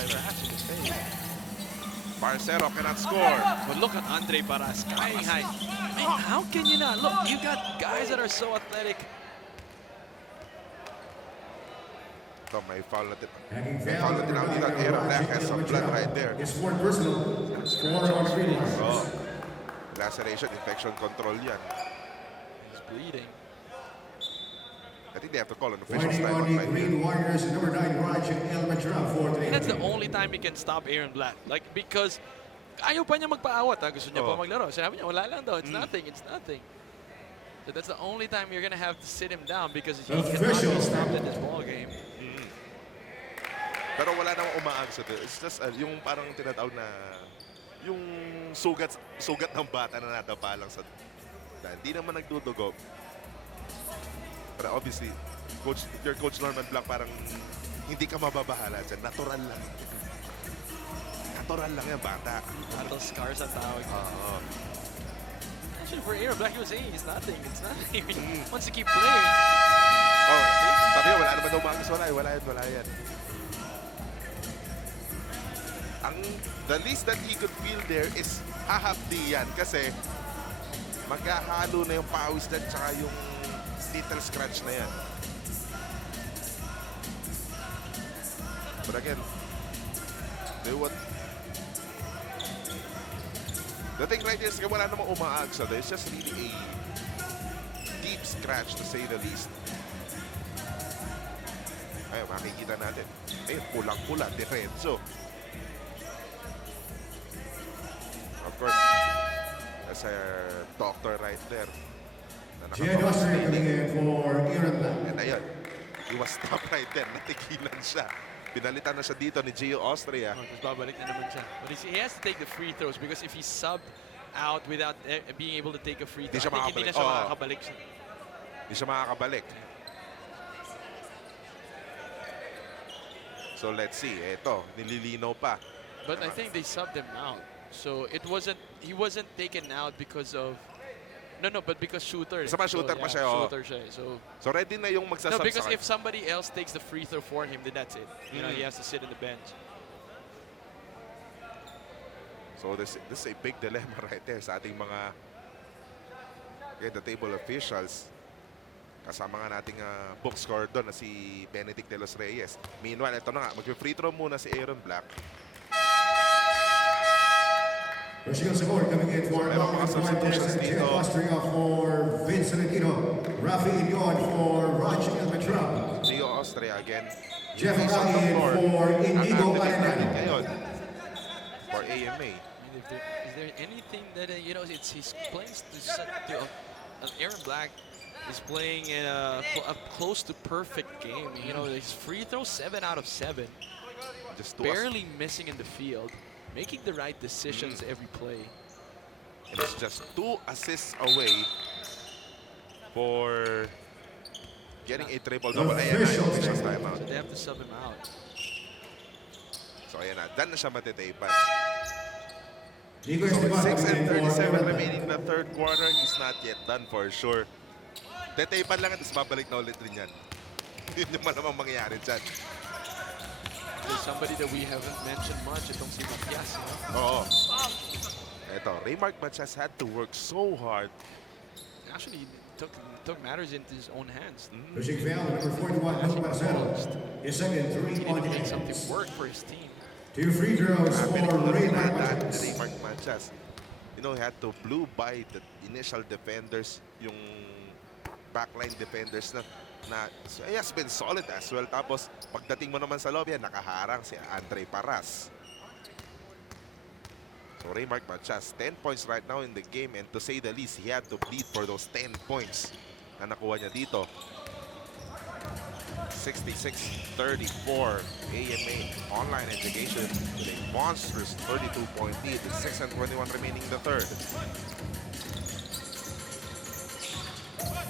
Barcero cannot score. But look at Andre Paras, sky high. I mean, how can you not? Look, you got guys that are so athletic. Ito, may foul na din. Hanging May foul foul na din ako dito. Aaron Black has some blood right there. It's fourth personal. 4 on the green line. Oh. Laceration, infection control yan. He's bleeding. I think they have to call an official Fighting time on out the right Green here. Warriors, number 9, Raj Elmatra for the That's the only time he can stop Aaron Black. Like, because ayaw pa niya magpaawat. Gusto niya pa maglaro. Sabi niya, wala lang daw. It's nothing. It's nothing. So that's the only time you're going to have to sit him down because he cannot be stopped in this ball game. Pero wala namang umaagsa doon. It's just yung parang tinatawag na yung sugat ng bata na nadapa lang sa hindi naman nagdudugo. Pero obviously, your coach Norman Black parang hindi ka mababahala dyan. Natural lang. Natural lang yung bata. Battle scars ang tawag. Actually, for Aaron Black, he was saying it's nothing. It's nothing. He wants to keep playing. Oh, sabi niya, wala naman daw umaagsa. Wala yan. The least that he could feel there is hahapdi yan kasi maghahalo na yung pawis dyan tsaka yung little scratch na yan. But again, the thing right here is wala namang umaagsa. It's just really a deep scratch to say the least. Ayun, makikita natin. Pulang-pula, diretso. Of course, that's a doctor right there. Ynares coming in for Aaron Black. And ayun, he was stopped right there. Natigilan siya. Pinalitan na siya dito ni Gio Austria. Tapos babalik na naman siya. But he has to take the free throws because if he subbed out without being able to take a free throw, I think hindi na siya makakabalik. Hindi siya makakabalik. So let's see. Ito, nililinaw pa. But I think they subbed him out. So he wasn't taken out because of but because shooter. Basta shooter pa siya. Shooter siya. So ready na yung magsasab no, because if somebody else takes the free throw for him, then that's it. You know, he has to sit in the bench. So this is a big dilemma right there sa ating mga the table officials. Kasama nga nating book scorer doon na si Benedict de los Reyes. Meanwhile, ito na nga, mag-free throw muna si Aaron Black. Rushing support coming in for Austria for Vincent Aquino. Rafi Inion for Raj Elmatra. Gio Austria again. Jeff He's on the Ryan floor. for Indigo Activated Alenano. ngayon for AMA. Is there anything that he's playing to Aaron Black is playing in a close to perfect game. You know, his free throw 7 out of 7. Just barely missing in the field, making the right decisions every play. And it's just 2 assists away for getting a triple-double. Ayan na yung officials timeout. So they have to sub him out. So ayan na, done na siya matitaypan. Nico So Esteban 6 and coming in for 37 Aaron remaining in the third quarter. He's not yet done for sure. Tetaypan lang at tapos babalik na ulit rin yan. Yun yung malamang mangyayari dyan. There's somebody that we haven't mentioned much. Itong si Matias. Oo. Ito, Raymark Matias had to work so hard. Actually, took matters into his own hands. Pushing foul, number 41, Luke Marcelo. His second 3 He on needed to the make something work for his team. 2 free throws for Raymark Matias. Raymark Matias. You know, he had to blue by the initial defenders, yung backline defenders na so he has been solid as well. Tapos, pagdating mo naman sa lobby, nakaharang si Andre Paras. So, Raymark Matias, 10 points right now in the game. And to say the least, he had to bleed for those 10 points na nakuha niya dito. 66-34. AMA Online Education with a monstrous 32-point lead with 6:21 remaining in the third.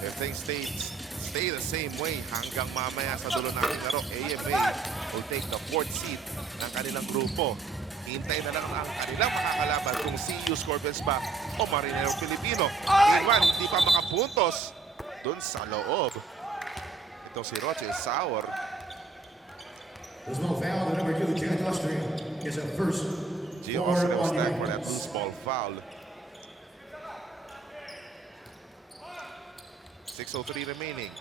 If things stay the same way hanggang mamaya sa dulo ng laro, AMA will take the 4th seed ng kanilang grupo. Hintay na lang ang kanilang makakalaban kung CU Scorpions ba o Marinero Filipino. Meanwhile, hindi pa makapuntos dun sa loob. Ito si Roche Sauer. There's no foul. The number 2, Jan Austria, is a first. Gio Austria was tagged for that loose ball foul. 6:03 remaining.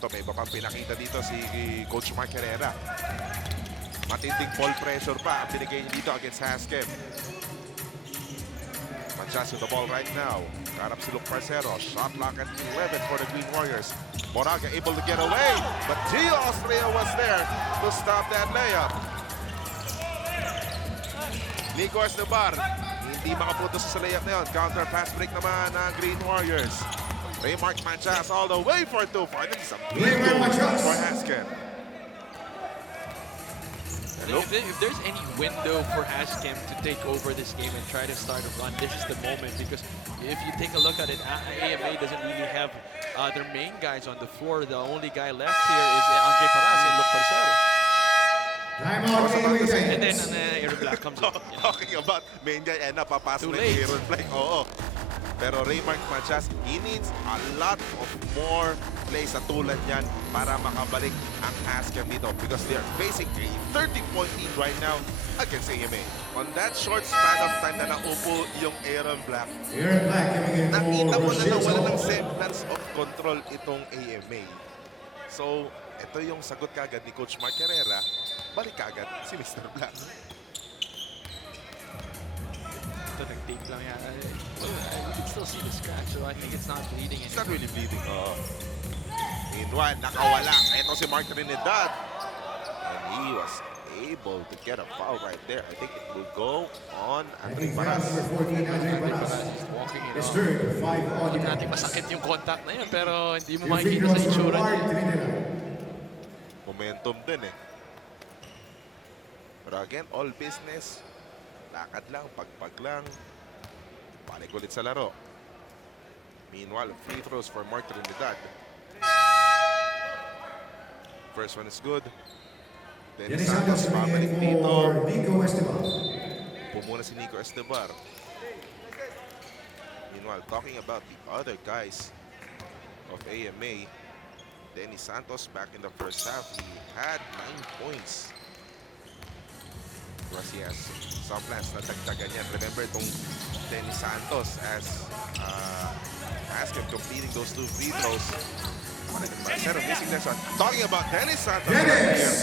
Ito, may iba pang pinakita dito si Coach Mark Herrera. Matinding ball pressure pa ang binigay niya dito against Hazchem. Manchas with the ball right now. Karap si Luke Parcero. Shot clock at 11 for the Green Warriors. Moraga able to get away, but Gio Austria was there to stop that layup. Nico Estebar, hindi makapuntos sa layup na yun. Counter pass break naman ng Green Warriors. Raymark Manchas all the way for 2. Finally, some big goals for Hazchem. If there's any window for Hazchem to take over this game and try to start a run, this is the moment, because if you take a look at it, AMA doesn't really have their main guys on the floor. The only guy left here is Andre Paras and Luke Parcero. And then Aaron Black comes in. Talking about main guy and napapasok na Aaron Black. Oo. Pero Raymark Manchas, he needs a lot of more plays sa tulad yan para makabalik ang Hazchem dito because they are facing a 30-point lead right now against AMA. On that short span of time na naupo yung Aaron Black, nakita mo na nawala ng semblance of control itong AMA. So, ito yung sagot kagad ni Coach Mark Herrera, balik kagad si Mr. Black. Ito, nag-take lang yan. Well, you can still see the scratch, so I think it's not bleeding anymore. It's not really bleeding. Meanwhile, nakawala. Ito si Mark Trinidad. And he was able to get a foul right there. I think it will go on Andre Paras. Andre Paras is walking it off. Hindi natin masakit yung contact na yun, pero hindi mo makikita sa itsura niya. Momentum din eh. Pero again, all business. Lakad lang, pagpag lang. Balik ulit sa laro. Meanwhile, free throws for Mark Trinidad. First one is good. Dennis Santos, pabalik dito. Pumuna si Nico Estebar. Meanwhile, talking about the other guys of AMA, Dennis Santos back in the first half, he had 9 points. Plus he has some plans na dagdagan yan. Remember itong Dennis Santos as Hazchem completing those 2 free throws. Instead of missing this one. Talking about Dennis Santos.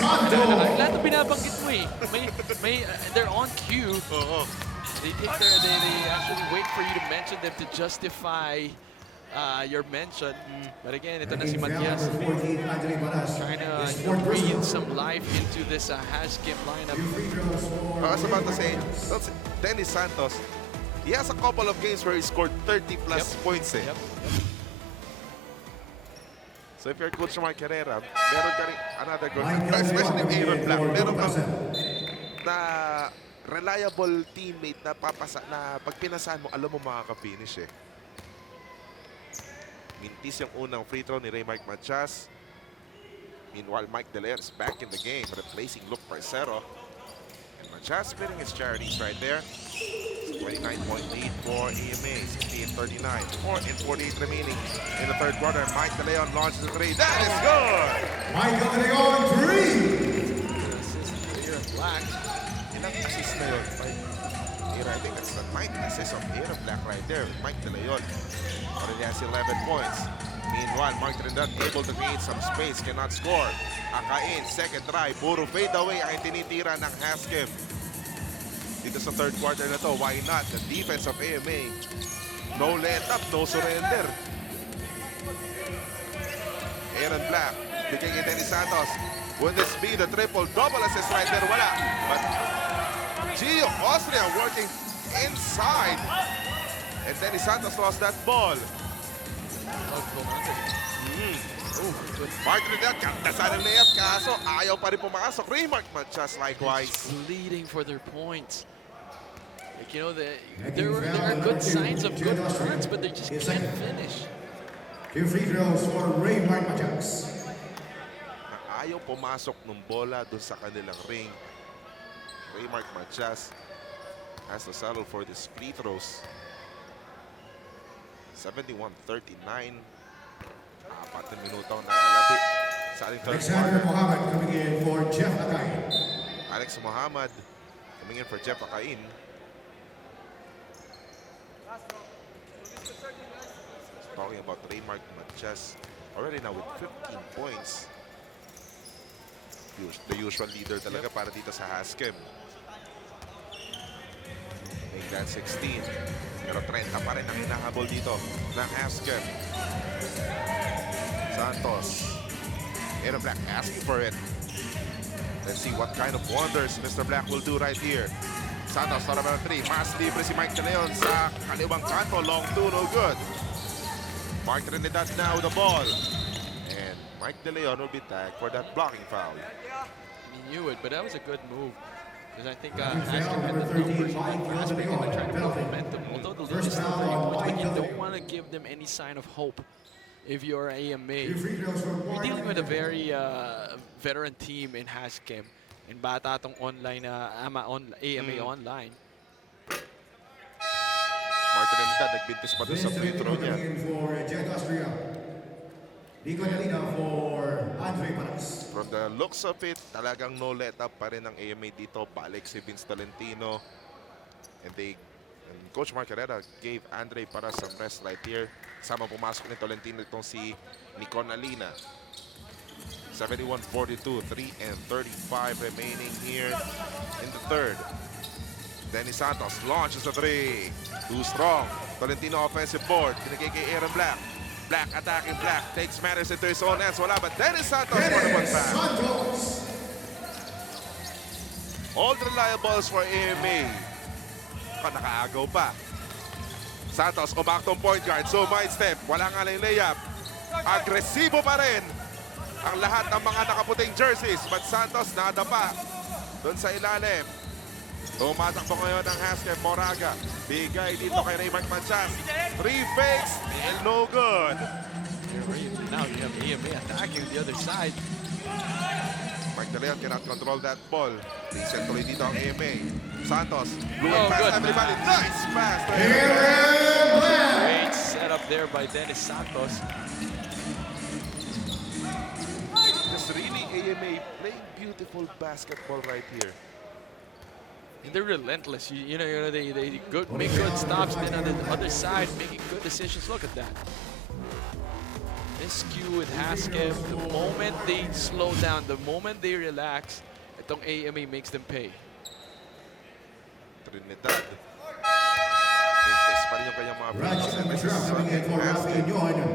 Lahat na binabanggit mo eh. They're on cue. They actually wait for you to mention them to justify your mention. But again, ito na si Matias trying to breathe some life into this Hazchem lineup. I was about to say, Dennis Santos, he has a couple of games where he scored 30 plus points eh. So if you're Coach Mark Herrera, meron ka rin another good, especially if Aaron Black, meron ka na reliable teammate na papasa, na pag pinasahan mo, alam mo makaka-finish eh. Mintis yung unang free throw ni Raymark Manchas. Meanwhile, Mike De Leon is back in the game, replacing Luke Parcero. And Manchas spinning his charities right there. 29-point lead for AMA, 68-39. 4:48 remaining in the third quarter. Mike De Leon launches the 3. That is good! Mike De Leon, 3! Assist to Aaron Black. Ilang assist na yun? I think that's the 9th assist of Aaron Black right there. Mike De Leon already has 11 points. Meanwhile, Mark Trinidad able to create some space, cannot score. Akain, second try, puro fade away ang tinitira ng Hazchem. Dito sa third quarter na to, why not? The defense of AMA, no let up, no surrender. Aaron Black, bigay kay Dennis Santos. Will this be the triple-double assist right there? Wala. But Gio Austria working inside. And Dennis Santos lost that ball. Mark Trinidad, ganda sana ng layup, kaso ayaw pa rin pumasok. Remark Manchas likewise. Bleeding for their points. Like, you know, there are good signs of good runs, but they just can't finish. 2 free throws for Raymart Majax. Ayaw pumasok ng bola dun sa kanilang ring. Remark Manchas has to settle for these free throws. 71-39. 4 minutong nalalapit sa ating third Alexander quarter. Mohammed coming in for Jeff Akain. Alex Mohammed coming in for Jeff Akain. Talking about Remark Manchas already now with 15 points. The usual leader talaga para dito sa Hazchem. Make that 16. Pero 30 pa rin ang hinahabol dito ng Hazchem. Santos. Aaron Black asking for it. Let's see what kind of wonders Mr. Black will do right here. Santos, thought about 3. Mas libre si Mike De Leon sa kaliwang kanto. Long 2, no good. Mark Trinidad now with the ball. And Mike De Leon will be tagged for that blocking foul. He knew it, but that was a good move. Because I think Hazchem had the numbers on grasping and trying to build momentum. Although the lead is still 30 points, but you don't want to give them any sign of hope. If you're AMA, you're dealing with a very veteran team in Hazchem. And bata tong online AMA online. Mark Trinidad nagbintis pa doon sa free throw niya. From the looks of it, talagang no let up pa rin ang AMA dito. Balik si Vince Tolentino. And Coach Mark Herrera gave Andre para some rest right here. Sama pumasok ni Tolentino itong si Nicon Alina. 71-42, 3:35 remaining here in the third. Denny Santos launches a 3. Too strong. Tolentino offensive board. Pinagay kay Aaron Black. Black attacking Black. Takes matters into his own hands. Wala ba? Denny Santos for the one back. All the reliables for AMA. Nakaagaw pa. Santos umaktong point guard. So mind step. Wala nga lang layup. Agresibo pa rin ang lahat ng mga nakaputing jerseys. But Santos nadapa doon sa ilalim. Tumatakbo ngayon ang Hazchem. Moraga. Bigay dito kay Raymart Manchas. 3 fakes. Still no good. Now you have AMA attacking the other side. Mike De Leon cannot control that ball. Reset tuloy dito ang AMA. Santos. Blue and pass everybody. Nice pass. Great setup there by Dennis Santos. Just really AMA playing beautiful basketball right here. And they're relentless. You know, they make good stops. Then on the other side, making good decisions. Look at that. Miscue with Hazchem. The moment they slow down, the moment they relax, itong AMA makes them pay. Trinidad. Pintes pa rin yung kanyang mga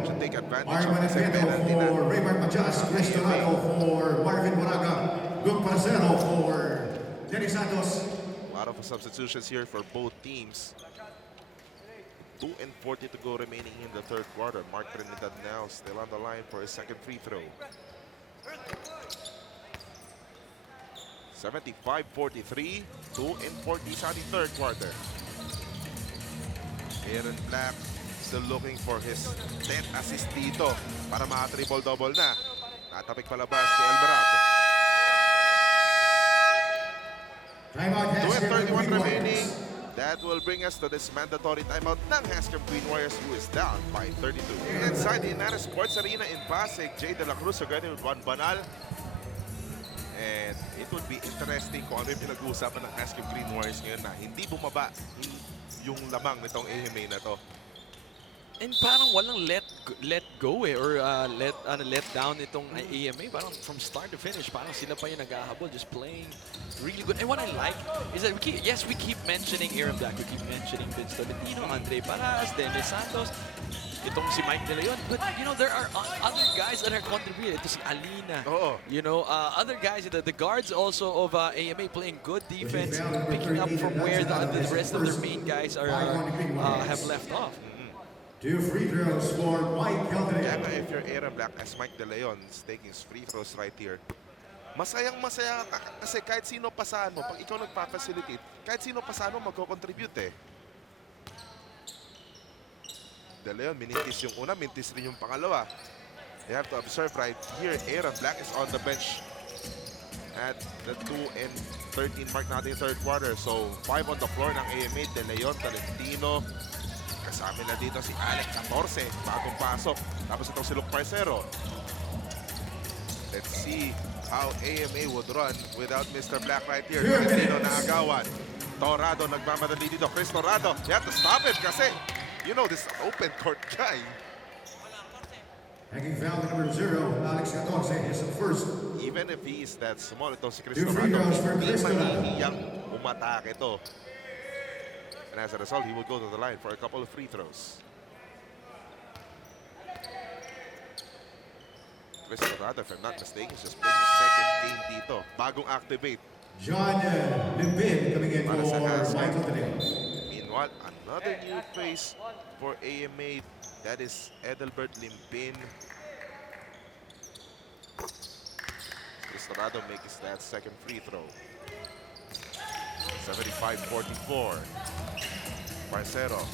should take advantage of this penalty na. For Raymart Majas, Cristonado for Marvin Moraga, Luke Paracero for Denny Santos. A lot of substitutions here for both teams. 2:40 to go remaining in the third quarter. Mark Trinidad now still on the line for his second free throw. 75-43, 2:40 sa ating third quarter. Aaron Black still looking for his 10th assist dito para maka-triple-double na. Natapik palabas si Alvarado. 2:31 remaining. That will bring us to this mandatory timeout ng Hazchem Queen Warriors, who is down by 32. Inside the Ynares Sports Arena in Pasig, Jay De La Cruz together with Juan Banal. And it would be interesting kung ano yung pinag-uusapan ng Hazchem Queen Warriors ngayon na hindi bumaba yung lamang nitong AMA na to. And parang walang let go or let down itong AMA. Parang from start to finish, parang sila pa yung nag-ahabol, just playing really good. And what I like is that we keep mentioning Aaron Black, we keep mentioning Vince Tolentino, Andre Paras, Dennis Santos, itong si Mike De Leon. But you know, there are other guys that are contributing. Ito si Alina. You know, other guys, the guards also of AMA playing good defense, picking up from where the rest of their main guys have left off. 2 free throws for Mike Kaya Calderon. nga if you're Aaron Black as Mike De Leon is taking his free throws right here, masayang-masaya ka kasi kahit sino pasahan mo, pag ikaw nagpa-facilitate, kahit sino pasahan mo, magko-contribute eh. De Leon, minintis yung una, mintis rin yung pangalawa. You have to observe right here, Aaron Black is on the bench at the 2 and 13 mark natin third quarter. So, 5 on the floor ng AMA, De Leon, Tolentino. Kasama na dito si Alex 14, bagong pasok. Tapos itong si Luke Parcero. Let's see how AMA would run without Mr. Black right here. Tolentino na agawan. Torado nagmamadali dito. Chris Torado, you have to stop it kasi, you know, this open court guy. Hanging foul number 0, Alex 14, his first. Even if he is that small, itong si Chris Two free Torado, throws for hindi Chris Torado. mahihiyang umatake ito. And as a result, he will go to the line for a couple of free throws. Chris Torado, if I'm not mistaken, is just playing his second game dito. Bagong activate. John Limbin coming in Para sa for Hazchem. Michael Calderon. Meanwhile, another new face for AMA. That is Edelbert Limpin. Chris Torado makes that second free throw. 75-44. Parcero.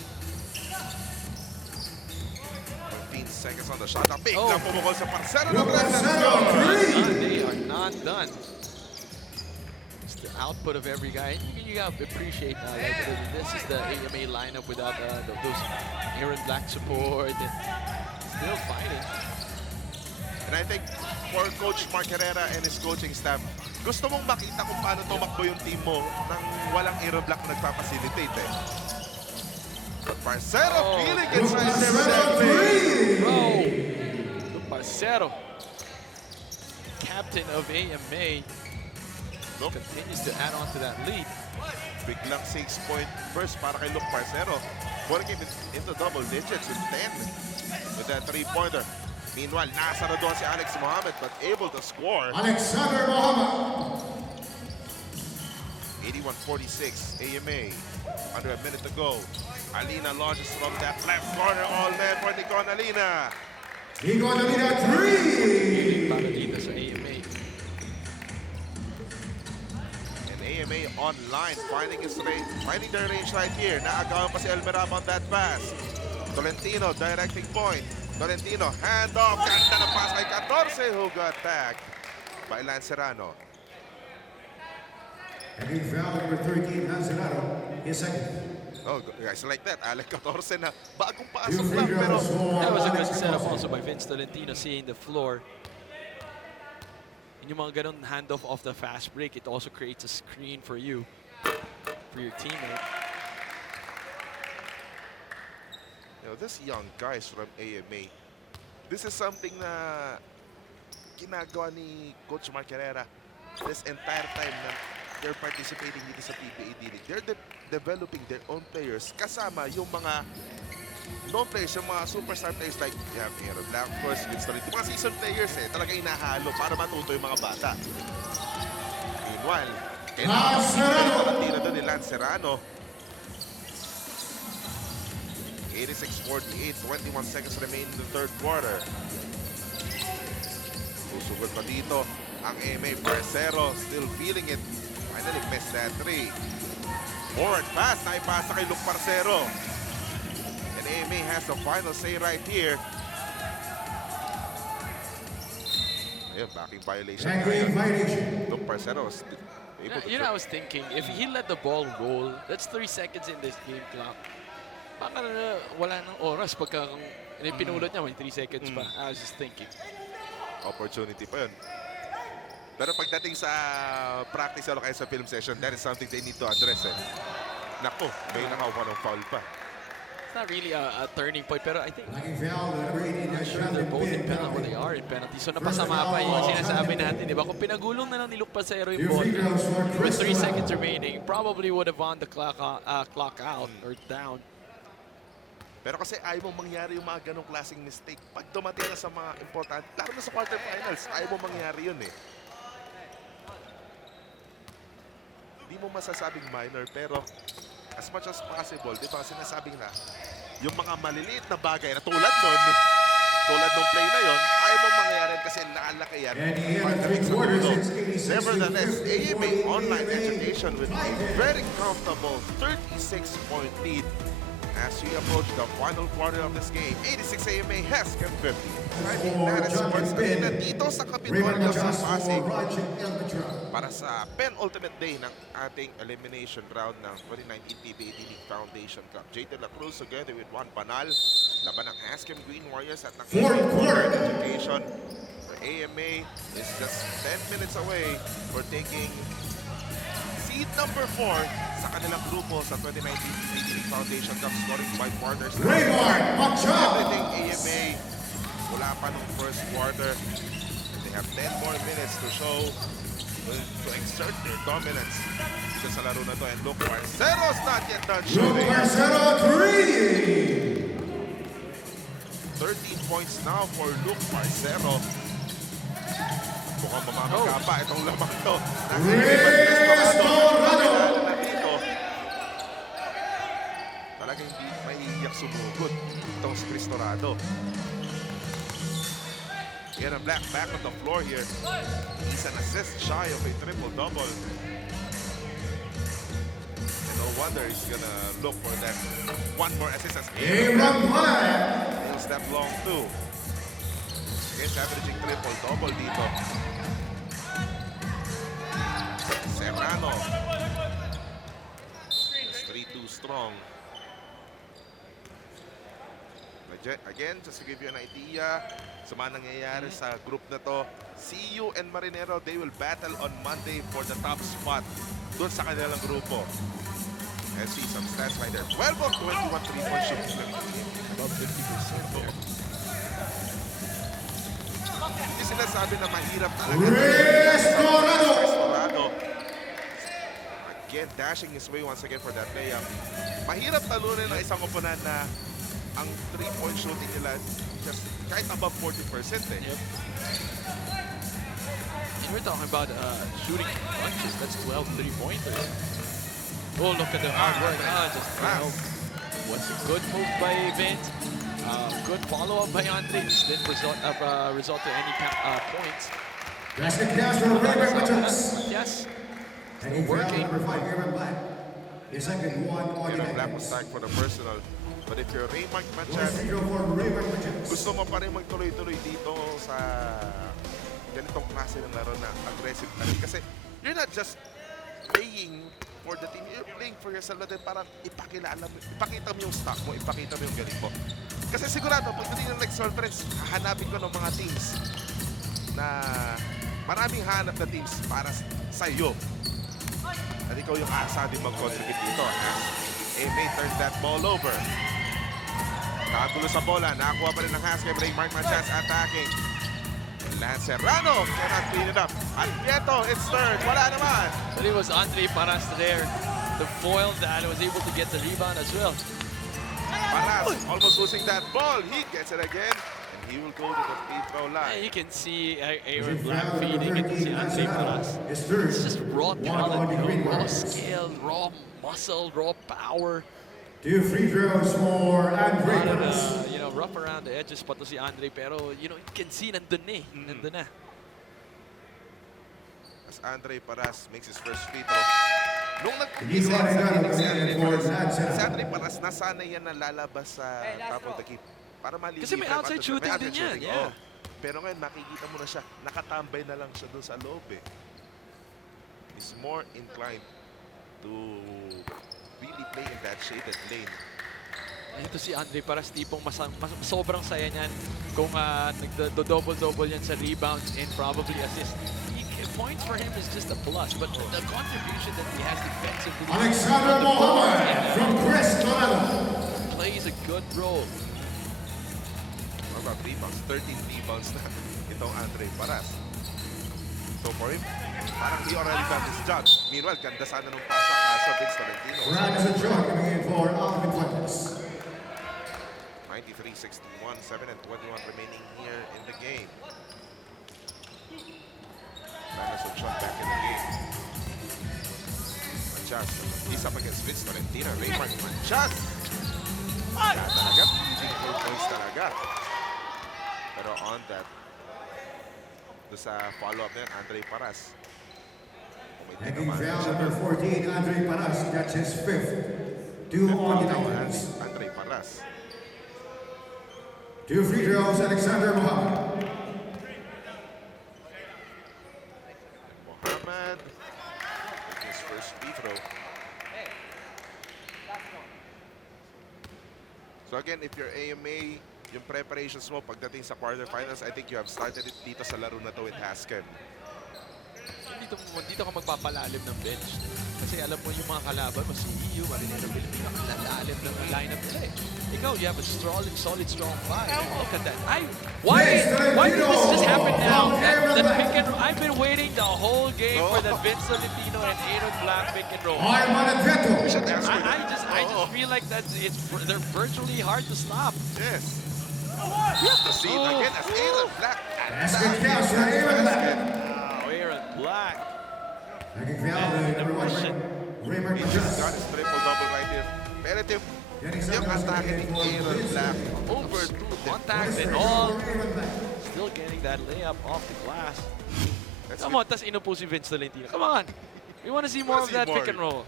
15 seconds on the shot. Ang big lang pumukol sa Parcero. They are not done. It's the output of every guy. You gotta appreciate like this is the AMA lineup without those Aaron Black support. And still fighting. And I think for Coach Mark Herrera and his coaching staff, gusto mong makita kung paano tumakbo yung team mo nang walang Aaron Black na nagpapacilitate eh. But Parcero feeling inside there with that big. The Parcero, captain of AMA, continues to add on to that lead. Biglang 6-point burst para kay Luke Parcero. Putting him into double digits with 10 with that three-pointer. Meanwhile, nasa na doon si Alex Mohammed but able to score. Alexander Mohammed. 81-46, AMA. Under a minute to go. Alina launches from that left corner. All net for Nicon Alina. Nicon Alina 3. Para dito sa AMA. And AMA online, finding their range right here. Naagawan pa si Almerab on that pass. Tolentino directing point. Tolentino, hand off. Ganda na pass kay 14 who got tagged by Lance Serrano. Hanging foul number 13, Lancerado, his second. Oh, guys like that. Alec 14 na bagong Two pasok free lang pero throws for That was a good Alex setup 14. also by Vince Tolentino, seeing the floor. And yung mga ganun handoff off the fast break, it also creates a screen for you, for your teammate. you know, these young guys from AMA, this is something na ginagawa ni Coach Mark Herrera this entire time na they're participating dito sa PBA D-League. They're developing their own players kasama yung mga non-players, yung mga superstar players like you have Aaron Black, of course, Vince Tolentino. Mga season players talaga inahalo para matuto yung mga bata. Meanwhile, Tolentino doon ni Lance Serrano. 86-48, 21 seconds remain in the third quarter. Susugod pa dito ang AMA. Parcero still feeling it. Finally missed that three. Forward pass, naipasa kay Luke Parcero. And AMA has the final say right here. Ayun, backing violation. Backing violation. Luke Parcero was able to... You know, I was thinking, if he let the ball roll, that's 3 seconds in this game clock. Baka na wala nang oras pagka pinulot niya, may 3 seconds pa. I was just thinking. Opportunity pa yun. Pero pagdating sa practice o kaya sa film session, that is something they need to address eh. Naku, may nakakuha ng foul pa. It's not really a turning point, pero I think Hanging foul number 18, sure they're both in penalty. Well, they are in penalty. So napasama pa yung sinasabi natin, di ba? Kung pinagulong na lang ni Luke Parcero yung ball, with 3 seconds remaining, probably would have won the clock out or down. Pero kasi ayaw mong mangyari yung mga ganong klaseng mistake. Pag dumating na sa mga important, lalo na sa quarterfinals, ayaw mong mangyari yun eh. Hindi mo masasabing minor, pero as much as possible, di ba, sinasabing na, yung mga maliliit na bagay na tulad nun, tulad nung play na yon, ayaw mong mangyayari kasi lalaki yan. And he had Pagdating sa 3 quarters, dulo. it's 86 Nevertheless, to AMA 48, Online 88. Education with a very comfortable 36-point lead as we approach the final quarter of this game. 86 AMA, Hazchem 50. I'm Ynares Sports Arena dito sa Kapitolyo sa Pasig para sa penultimate day ng ating elimination round ng 2019 PBA League Foundation Cup. J. De La Cruz together with Juan Banal, laban ng Hazchem Green Warriors at ng Quarter. Education. For AMA is just 10 minutes away for taking seed number 4 sa kanilang grupo sa 2019 PBA League Foundation Cup, scoring 5 quarters. Everything AMA wala pa nung first quarter. They have 10 more minutes to show, to exert their dominance dito sa laro na to. And look, Marcelo's not yet done shooting. 13 points now for Luke Marcelo. Mukhang mamamagka pa itong lamang to. Talagang hindi maiiyak sumugod itong si Cristorado. Get a black back on the floor here. He's an assist shy of a triple-double. And no wonder he's gonna look for that one more assist as he'll step long too. He's averaging triple-double dito. Serrano. It's 3-2 strong. Again, just to give you an idea sa mga nangyayari sa group na to, CU and Marinero, they will battle on Monday for the top spot doon sa kanilang grupo. Let's see some stats right there. 12 of 21 3-point shooting. About 50% there. Hindi sinasabi na mahirap talaga. Cristorado. Again, dashing his way once again for that layup. Mahirap talunin ng isang oponan na ang 3-point shooting nila just kahit above 40% eh. Yep. And we're talking about shooting bunches. That's 12 3-pointers. Oh, look at the hard work. Was a good move by Vince. Good follow-up by Andre. Didn't result to any points. Yes. Working. Black was tagged for the personal. But if you're Raymond Manchas, gusto mo pa rin magtuloy-tuloy dito sa ganitong klase ng laro na aggressive na rin. Kasi you're not just playing for the team, you're playing for yourself na din parang ipakilala mo, ipakita mo yung stock mo, ipakita mo yung galing mo. Kasi sigurado, pagdating ng next conference, hahanapin ko ng mga teams na maraming hanap na teams para sa iyo. At ikaw yung asa din mag-contribute dito. AMA turns that ball over. Nakagulo sa bola. Nakakuha pa rin ng Hazchem. Raymond Manchas attacking. Lance Serrano cannot clean it up. At Vieto, it's third. Wala naman. But it was Andre Paras there. The foil that was able to get the rebound as well. Paras almost losing that ball. He gets it again. And he will go to the free throw line. And you can see Aaron Black feeding it to see Andre Paras. It's just raw talent, raw skill, raw muscle, raw power. 2 free throws for Andre Paras. Rough around the edges pa to si Andre, pero you can see nandun eh. Nandun na. As Andre Paras makes his first free throw. Nung Hindi ko si rin Andre Paras, nasanay yan na lalabas sa top of the keep. Para malinis. Kasi may outside shooting din yan. Yeah. Pero ngayon, makikita mo na siya, nakatambay na lang siya doon sa loob eh. He's more inclined to really play in that shaded lane. Ito si Andre Paras, tipong sobrang saya niyan kung nagdo-double-double yan sa rebounds and probably assist. Points for him is just a plus, but the contribution that he has defensively... Alexander Mohammed from Cristorado plays a good role. What about rebounds? 13 rebounds na itong Andre Paras. So for him, parang he already got his job. Meanwhile, ganda sana nung pasa sa Vince Valentino. Brandon John coming in for Alvin Fuentes. 93-61, 7 and 21 remaining here in the game. Brandon John back in the game. Manchas, he's up against Vince Valentino. Raymond Manchas Kaya talaga, leading 4 points talaga. Pero on that, doon sa follow-up na yan, Andre Paras. Taking foul number 14, Andre Paras. That's his fifth. 2 on the numbers. Andre Paras. 2 free throws, Alexander Mohammed. Mohammed, his first free throw. So again, if you're AMA, yung preparations mo pagdating sa quarterfinals, I think you have started it dito sa laro na to with Hazchem. Dito ka magpapalalim ng bench. Kasi alam mo yung mga kalaban mo, si EU, Marinero Pilipino, lalalim ng lineup nila eh. Ikaw, you have a solid, strong five. Look at that. Why did this just happen now? That pick and I've been waiting the whole game for that Vince Solentino and Aaron Black pick and roll. I just feel like they're virtually hard to stop. Yes. You have to see it again as Aaron Black. Basket counts for Aaron Black. Wow, Aaron Black. Taking foul number 1, Raymond He just got Majas. his triple-double right here. Pero yung atake ni Aaron Black over through Contact and all. Still getting that layup off the glass. Come on, tas inupo si Vince Solentino. Come on. We want to see more of that pick and roll.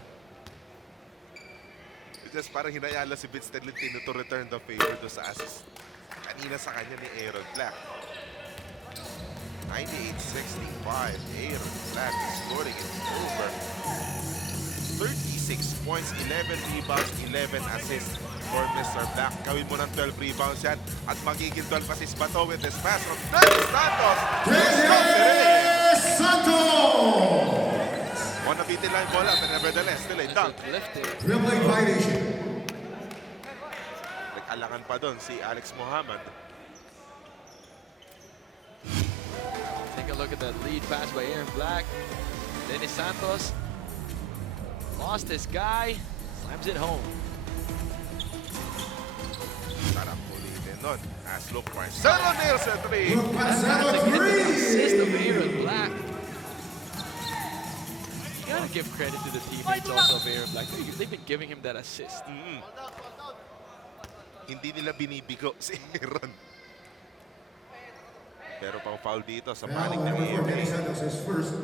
Just parang hinayala si Vince Solentino to return the favor do sa assist kanina sa kanya ni Aaron Black. 98-65. Aaron Black scoring it over. 36 points, 11 rebounds, 11 assists for Mr. Black. Gawin mo ng 12 rebounds yan at magiging 12 assists ba to with this pass from Dennis Santos. Dennis Santos! Wanna beat the line ball out, but nevertheless, still a dunk. Dribbling violation. Nag-alangan pa doon si Alex Mohammed. Take a look at that lead pass by Aaron Black. Dennis Santos lost this guy, slams it home. Sarap ulitin nun. As look for Marcelo nails a 3. Marcelo Assist of 3. Aaron Black. You gotta give credit to the teammates also of Aaron Black. They've been giving him that assist. Hindi nila binibigo si Aaron. Pero pang foul dito sa Foul panig ng number 4, EMA. Dennis Santos, his first.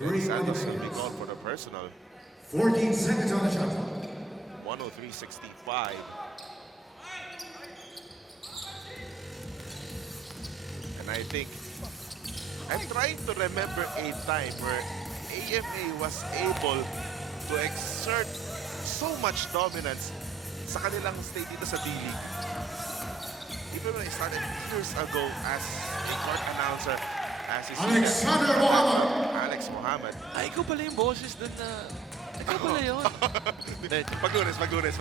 3 on the Santos will be numbers. called for the personal. 14 seconds on the shot clock. 103-65. And I think, I'm trying to remember a time where AMA was able to exert so much dominance sa kanilang stay dito sa D-League. Even when I started years ago as a court announcer, as his Alexander Mohammed. Alex Mohammed. Ay, ikaw pala yung boses dun na... Ikaw pala yun. Paglunes. Paglunes,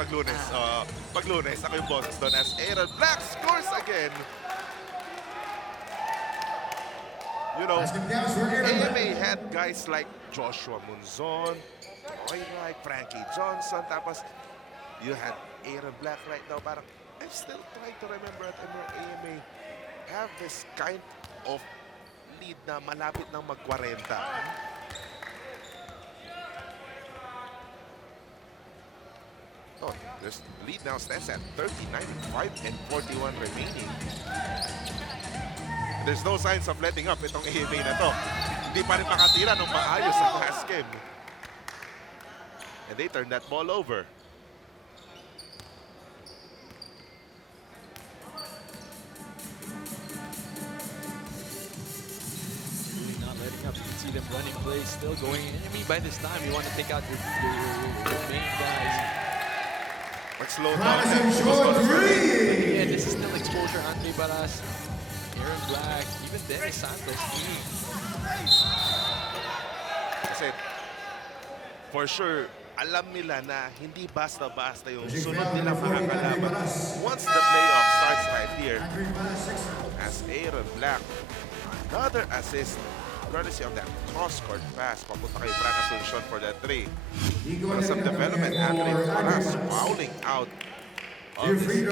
ako yung boses doon as Aaron Black scores again. You know, Basket counts for Aaron Black. AMA had guys like Joshua Munzon, Roy Wright, Frankie Johnson, tapos you had Aaron Black right now. Parang, I'm still trying to remember at AMA have this kind of lead na malapit ng mag-40. Oh, this lead now stands at 39-5 and 41 remaining. There's no signs of letting up itong AMA na to. Hindi pa rin makatira ng maayos sa Hazchem. And they turn that ball over. Really not letting up. You can see them running plays still going. I mean, by this time, you want to take out your main guys. Let's slow down. Madison Short 3. Yeah, this is still exposure. Andre Baras, Aaron Black, even Dennis Santos. Kasi, for sure, alam nila na hindi basta-basta yung sunod nilang mga kalaban. Once the playoff starts right here, as Aaron Black, another assist, courtesy of that cross-court pass, papunta kay Fran Asuncion for that 3. Pero some development, Andre Paras fouling out of this game.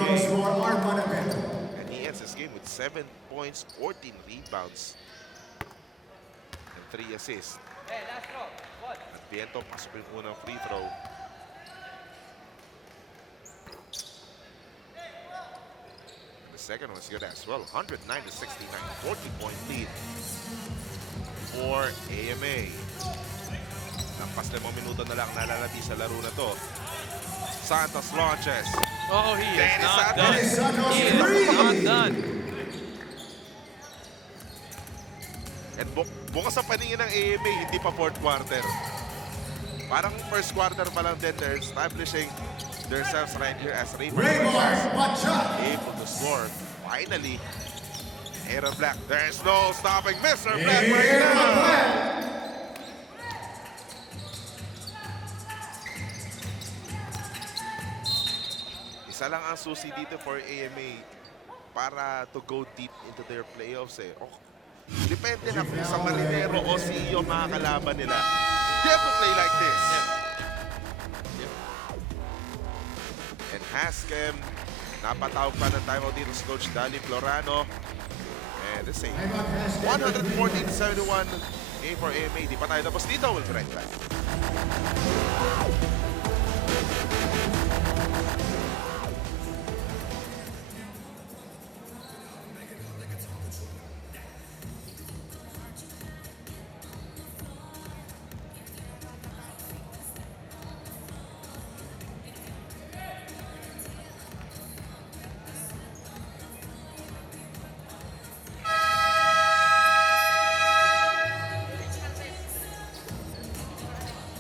And he ends this game with 7 points, 14 rebounds, and 3 assists. At Viento, pasok yung unang free throw. second one's good as well. 109 to 69, 40-point lead for AMA. Lampas 5 minuto na lang nalalati sa laro na to. Santos launches. Oh, he is Dennis not Santos. done. He is not done. And bukas ang paningin ng AMA, hindi pa fourth quarter. Parang first quarter pa lang din, they're establishing themselves right here as Raymond able to score. Finally, Aaron Black. There's no stopping Mr. Black right now. Isa lang ang susi dito for AMA para to go deep into their playoffs eh. Oh, depende na kung sa Marinero o CEO mga kalaban nila. They have to play like this. And Hazchem, napatawag pa ng timeout dito si Coach Dali Florano. And this is 114-71 game for AMA. Di pa tayo tapos dito. We'll be right back.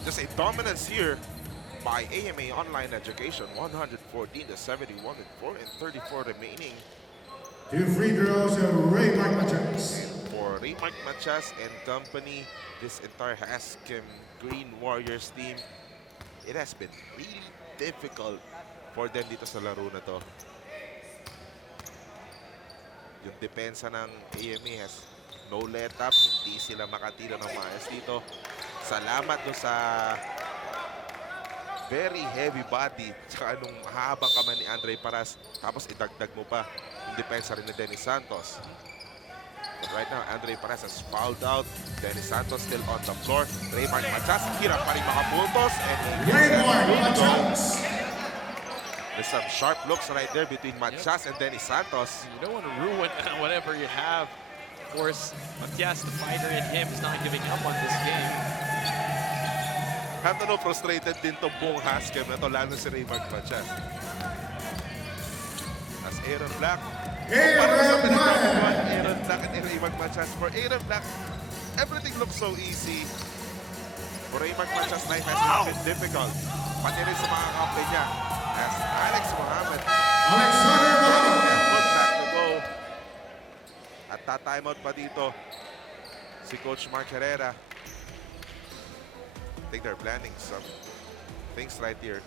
Just a dominance here by AMA Online Education. 114 to 71 with 4 and 34 remaining. 2 free throws, Raymond Machas. For Raymond Machas and company, this entire Hazchem Green Warriors team, it has been really difficult for them dito sa laro na to. Yung depensa ng AMA has no let-up, hindi sila makatira ng maayos dito. Salamat do sa very heavy body tsaka anong mahabang kamay ni Andre Paras. Tapos idagdag mo pa yung depensa rin ni Dennis Santos. But right now, Andre Paras has fouled out. Dennis Santos still on the floor. Raymond Machas, hirap pa rin makapuntos. And Raymond Machas. there's some sharp looks right there between Machas and Dennis Santos. You don't want to ruin whatever you have. Of course, Matias, the fighter in him, is not giving up on this game. Have to know, frustrated din itong buong Hazchem na to, lalo si Raymond Machas. As Aaron Black. Aaron Black and Raymond Machas. For Aaron Black, everything looks so easy. For Raymond Machas, life has been difficult. Pati rin sa mga kampi niya. As Alex Mohammed. Alexander Mohammed. Put back to go. At ta-timeout pa dito si Coach Mark Herrera. I think they're planning some things right here.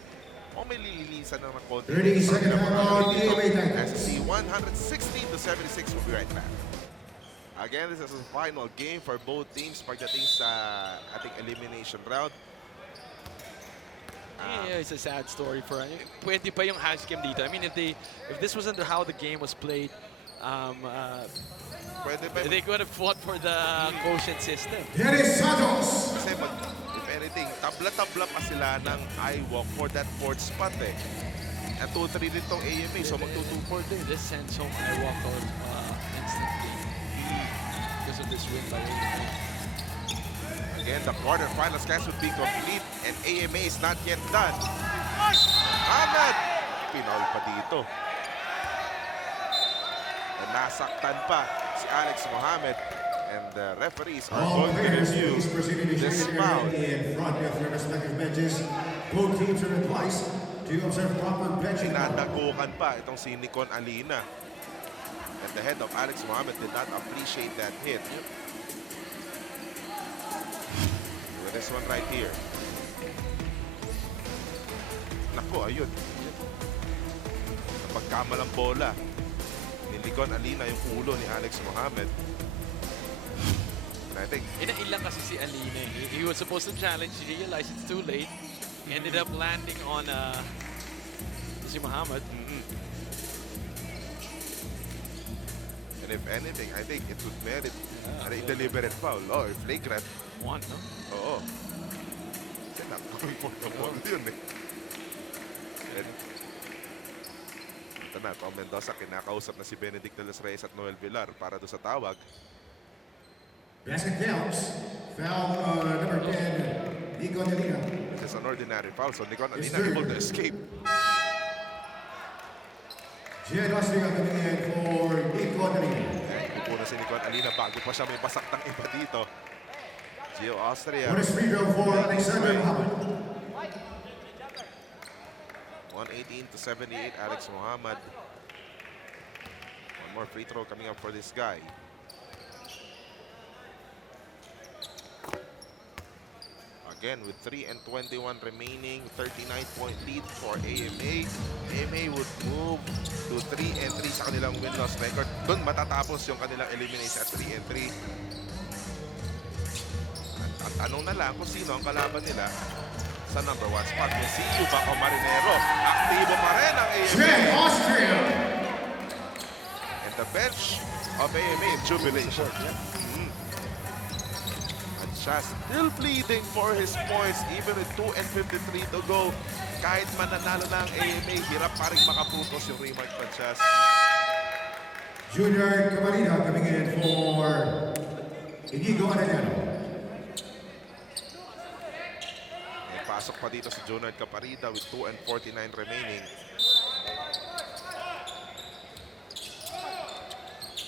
O may lilinisan ng konti. 30-second timeout, AMA Titans. SC 116 to 76. We'll be right back. Again, this is the final game for both teams pagdating sa ating elimination round. Yeah, it's a sad story for pwede pa yung Hazchem dito. I mean, if this wasn't how the game was played, Pwede ba? they could have fought for the quotient system. Dennis Santos. Kasi if anything, tabla-tabla pa sila ng I-walk for that fourth spot eh. At 2-3 din tong AMA, so magto-2-4 din. This sends home I walk out instantly because of this win by AMA. Again, the quarterfinals cast would be complete and AMA is not yet done. Ahmed! Pinaul pa dito. And nasaktan pa si Alex Mohammed. And the referees are All going to players review please proceed this initiated foul. in front of their respective benches. Both teams are advised to observe proper benching. Dinadagukan pa itong si Nikon Alina. And the head of Alex Mohammed did not appreciate that hit. With this one right here. Naku, ayun. Napagkamalang bola ni Nikon Alina yung ulo ni Alex Mohammed. And I think Inailang kasi si Alina. He was supposed to challenge. He realized it's too late. He ended up landing on si Mohammed. And if anything, I think it would merit an deliberate foul. Oh, flagrant. One, no? Oo. Kasi not going for the ball yun eh. And the Ito na, Tom Mendoza, kinakausap na si Benedict de los Reyes at Noel Villar para doon sa tawag. Basket counts. Foul number 10, Nico Delina. This is an ordinary foul, so Nico Delina able to escape. Jed Austria coming in for Nico Delina. Pupo na si Nico Delina bago pa siya may basaktang iba dito. Gio Austria. Bonus free throw for Alexander Muhammad. 118 to 78, Alex Muhammad. One more free throw coming up for this guy. Again, with 3 and 21 remaining, 39-point lead for AMA. AMA would move to 3 and 3 sa kanilang win-loss record. Doon matatapos yung kanilang elimination at 3 and 3. Ang tanong na lang kung sino ang kalaban nila sa number 1 spot. We'll see you back on Marinero. Aktibo pa rin ang AMA. Jed Austria. And the bench of AMA in jubilation. And Shaz still pleading for his points even with 2 and 53 to go. Kahit mananalo na ang AMA, hirap pa rin makaputos yung remark pa Shaz. Junior Camarita coming in for Inigo Arellano. Pasok pa dito si Jonard Caparida with 2 and 49 remaining.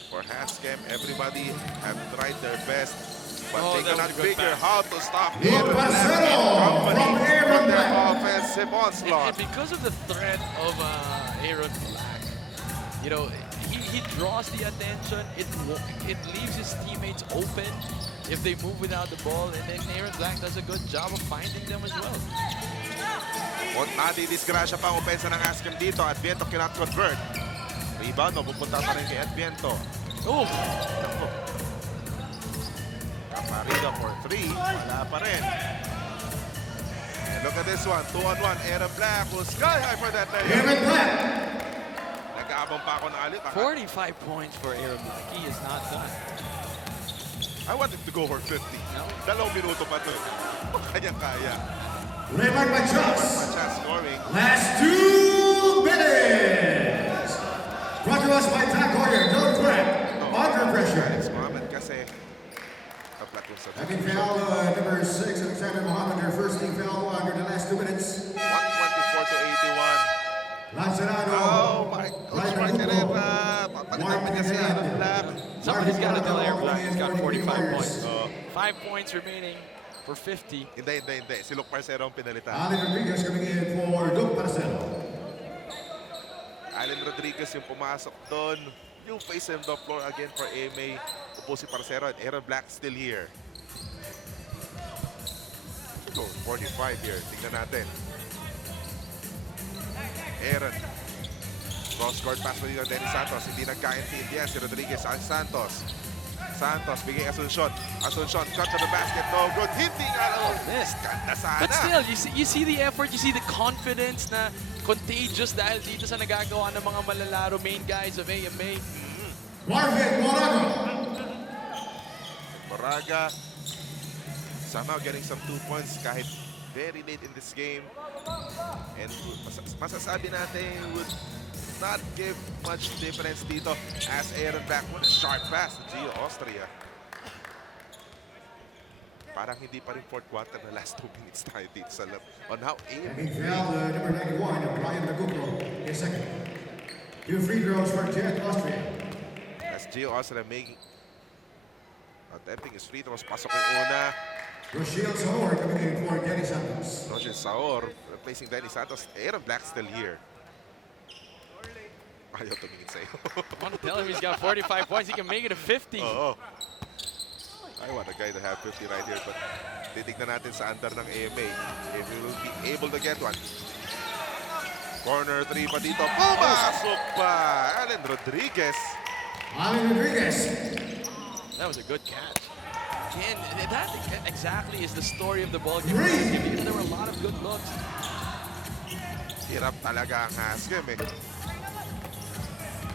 For Hazchem, everybody have tried their best, but they cannot figure how to stop him from their offensive onslaught. And because of the threat of Aaron Black, you know, he draws the attention. It leaves his teammates open if they move without the ball, and then Aaron Black does a good job of finding them as well. Nadidisgrasya pa ang opensa ng Hazchem dito. Adviento cannot convert. Rebound, pupunta pa rin kay Adviento. Oh! Caparida for 3. Wala pa rin. And look at this one. 2-on-1. Aaron Black was sky high for that layup. Aaron Black. Nag-aabang pa ako ng alit. 45 points for Aaron Black. He is not done. I want him to go for 50. No? 2 minuto pa to. Kaya-kaya. Raymond Machas. Machas scoring. Last 2 minutes. Brought to us by Tag Heuer. Don't crack. Under pressure. Alex Muhammad kasi kaplatoon sa Having foul number 6, Alexander Muhammad, their first team foul under the last 2 minutes. 124 to 81. Lanzarano. Oh my God. Martinera. Papalitan kasi Aaron Black. Somebody's got to tell Aaron Black he's got 45 points. 5 points remaining for 50. Hindi. Si Luke Parcero ang pinalitan. Allen Rodriguez coming in for Luke Parcero. Allen Rodriguez yung pumasok doon. You face him the floor again for AMA. Upo si Parcero and Aaron Black still here. So, 45 here. Tingnan natin. Aaron. Cross-court pass pa dito Dennis Santos. Hindi nagka-intindihan si Rodriguez ang Santos. Santos, bigay Asuncion. Asuncion, cut to the basket. No good. Hindi nga. This. Ganda sana. But still, you see the effort, you see the confidence na contagious dahil dito sa nagagawa ng mga malalaro, main guys of AMA. Marvin Moraga. Moraga somehow getting some 2 points kahit very late in this game. And masasabi natin would not give much difference dito as Aaron Black with a sharp pass to Gio Austria. Parang hindi pa rin fourth quarter na last 2 minutes tayo dito sa lab on how AMA. Having foul number 91, Brian Naguco, is second. 2 free throws for Jed Austria. As Gio Austria making attempting his free throws. Pasok yung una. Rochelle Saor coming in for Denny Santos. Rochelle Saor replacing Denny Santos. Aaron Black still here. Ayaw tumingin sa'yo. I want to tell him he's got 45 points. He can make it a 50. Oo. I want a guy to have 50 right here, but titignan natin sa under ng AMA if he will be able to get one. Corner 3 pa dito. Pumasok pa! Allen Rodriguez. Allen Rodriguez. That was a good catch. Again, that exactly is the story of the ball game because there were a lot of good looks. Hirap talaga ang Hazchem eh.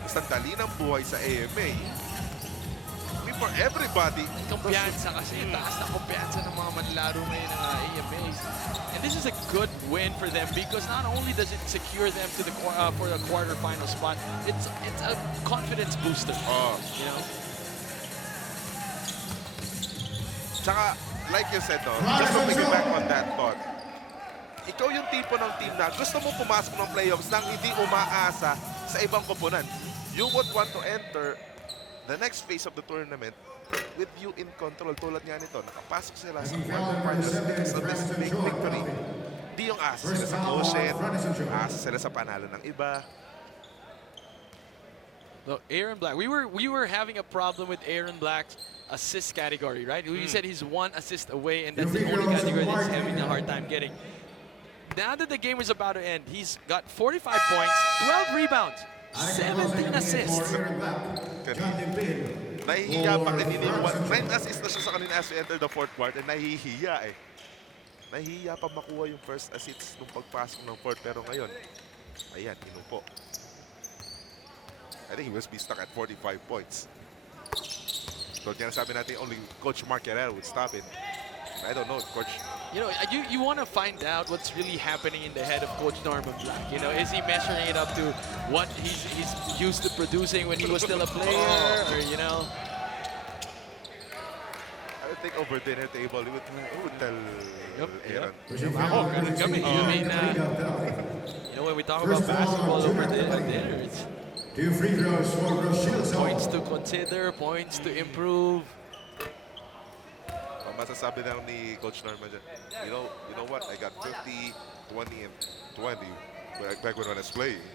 Basta dali ng buhay sa AMA. May for everybody. Kumpiyansa kasi. Taas na kumpiyansa ng mga manlaro ngayon ng AMAs. And this is a good win for them because not only does it secure them to the for the quarterfinal spot, it's a confidence booster. You know? Tsaka, like you said, just to piggyback on that thought, ikaw yung tipo ng team na gusto mo pumasok ng playoffs nang hindi umaasa sa ibang koponan. You would want to enter the next phase of the tournament with you in control. Tulad nga nito, nakapasok sila sa quarterfinals because of this big victory. Di yung asa sila sa quotient, asa sila sa panalo ng iba. Look, Aaron Black, we were having a problem with Aaron Black's assist category, right? We said he's 1 assist away, and that's the only category that he's having a hard time getting. Now that the game is about to end, he's got 45 points, 12 rebounds, 17 assists. Nahihiya pa kanina. 9 assists na siya sa kanina as we enter the fourth quarter. Nahihiya eh. Nahihiya pa makuha yung first assists nung pagpasok ng fourth. Pero ngayon, ayan, inupo. I think he was be stuck at 45 points. So kaya sabi natin, only Coach Mark Herrera would stop it. I don't know, Coach. You know, you want to find out what's really happening in the head of Coach Norman Black. You know, is he measuring it up to what he's used to producing when he was still a player, or you know? I think over dinner table, he would tell Aaron. You know, when we talk about basketball over dinner, it's points to consider, points to improve. Masasabi lang ni Coach Norman dyan, you know what, I got 50, 20, and 20 back when I was playing.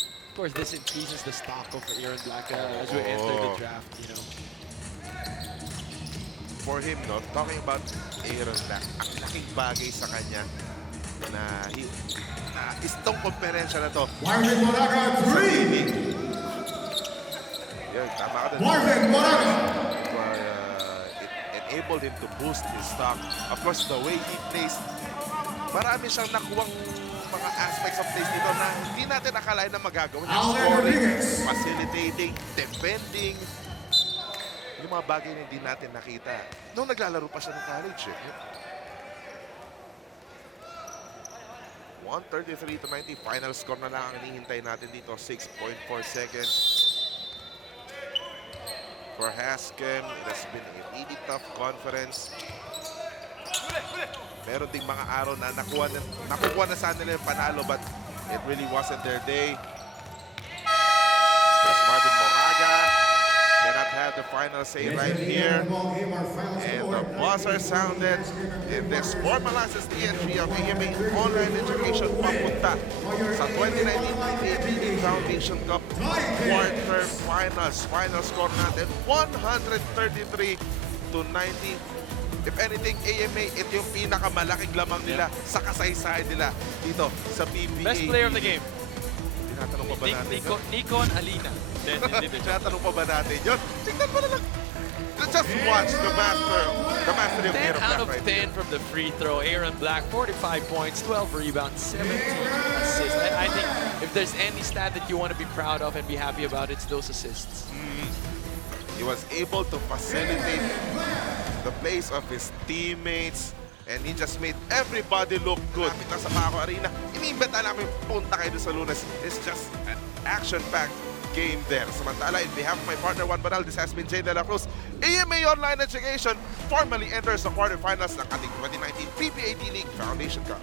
Of course, this increases the stock of Aaron Black as we enter the draft, you know. For him, no, talking about Aaron Black, ang laking bagay sa kanya na itong komperensya na to. Marvin Moraga, 3! Yeah, tama ka dun. Marvin Moraga! It enabled him to boost his stock. Of course, the way he plays, marami siyang nakuwang mga aspects of plays dito na hindi natin akalain na magagawa. Scoring, facilitating, defending. Yung mga bagay na hindi natin nakita nung naglalaro pa siya ng college. 133 to 90. Final score na lang ang hinihintay natin dito. 6.4 seconds. For Hazchem, it has been a really tough conference. Meron ding mga araw na nakuha na sana nila yung panalo, but it really wasn't their day. Marvin Moraga cannot have the final say right here. And the buzzer sounded in this formalizes the entry of AMA Online Education papunta sa 2019 PBA Foundation Cup quarterfinals. Final score natin 133 to 90. If anything, AMA, ito yung pinakamalaking lamang nila sa kasaysayan nila dito sa PBA. Best player of the game. Tinatanong pa ba natin? Nikon Alina. Tinatanong pa ba natin yun? Tingnan mo na lang. Just watch the mastery of 10 Aaron out of Black 10 right from the free throw. Aaron Black, 45 points, 12 rebounds, 17 assists. I think if there's any stat that you want to be proud of and be happy about, it's those assists. He was able to facilitate the plays of his teammates, and he just made everybody look good. Kita sa Paco Arena, inimbeta namin punta kayo sa Lunes. It's just an action-packed game there. Samantala, in behalf of my partner Juan Banal, this has been Jay De La Cruz. AMA Online Education formally enters the quarterfinals ng ating 2019 PBA D-League Foundation Cup.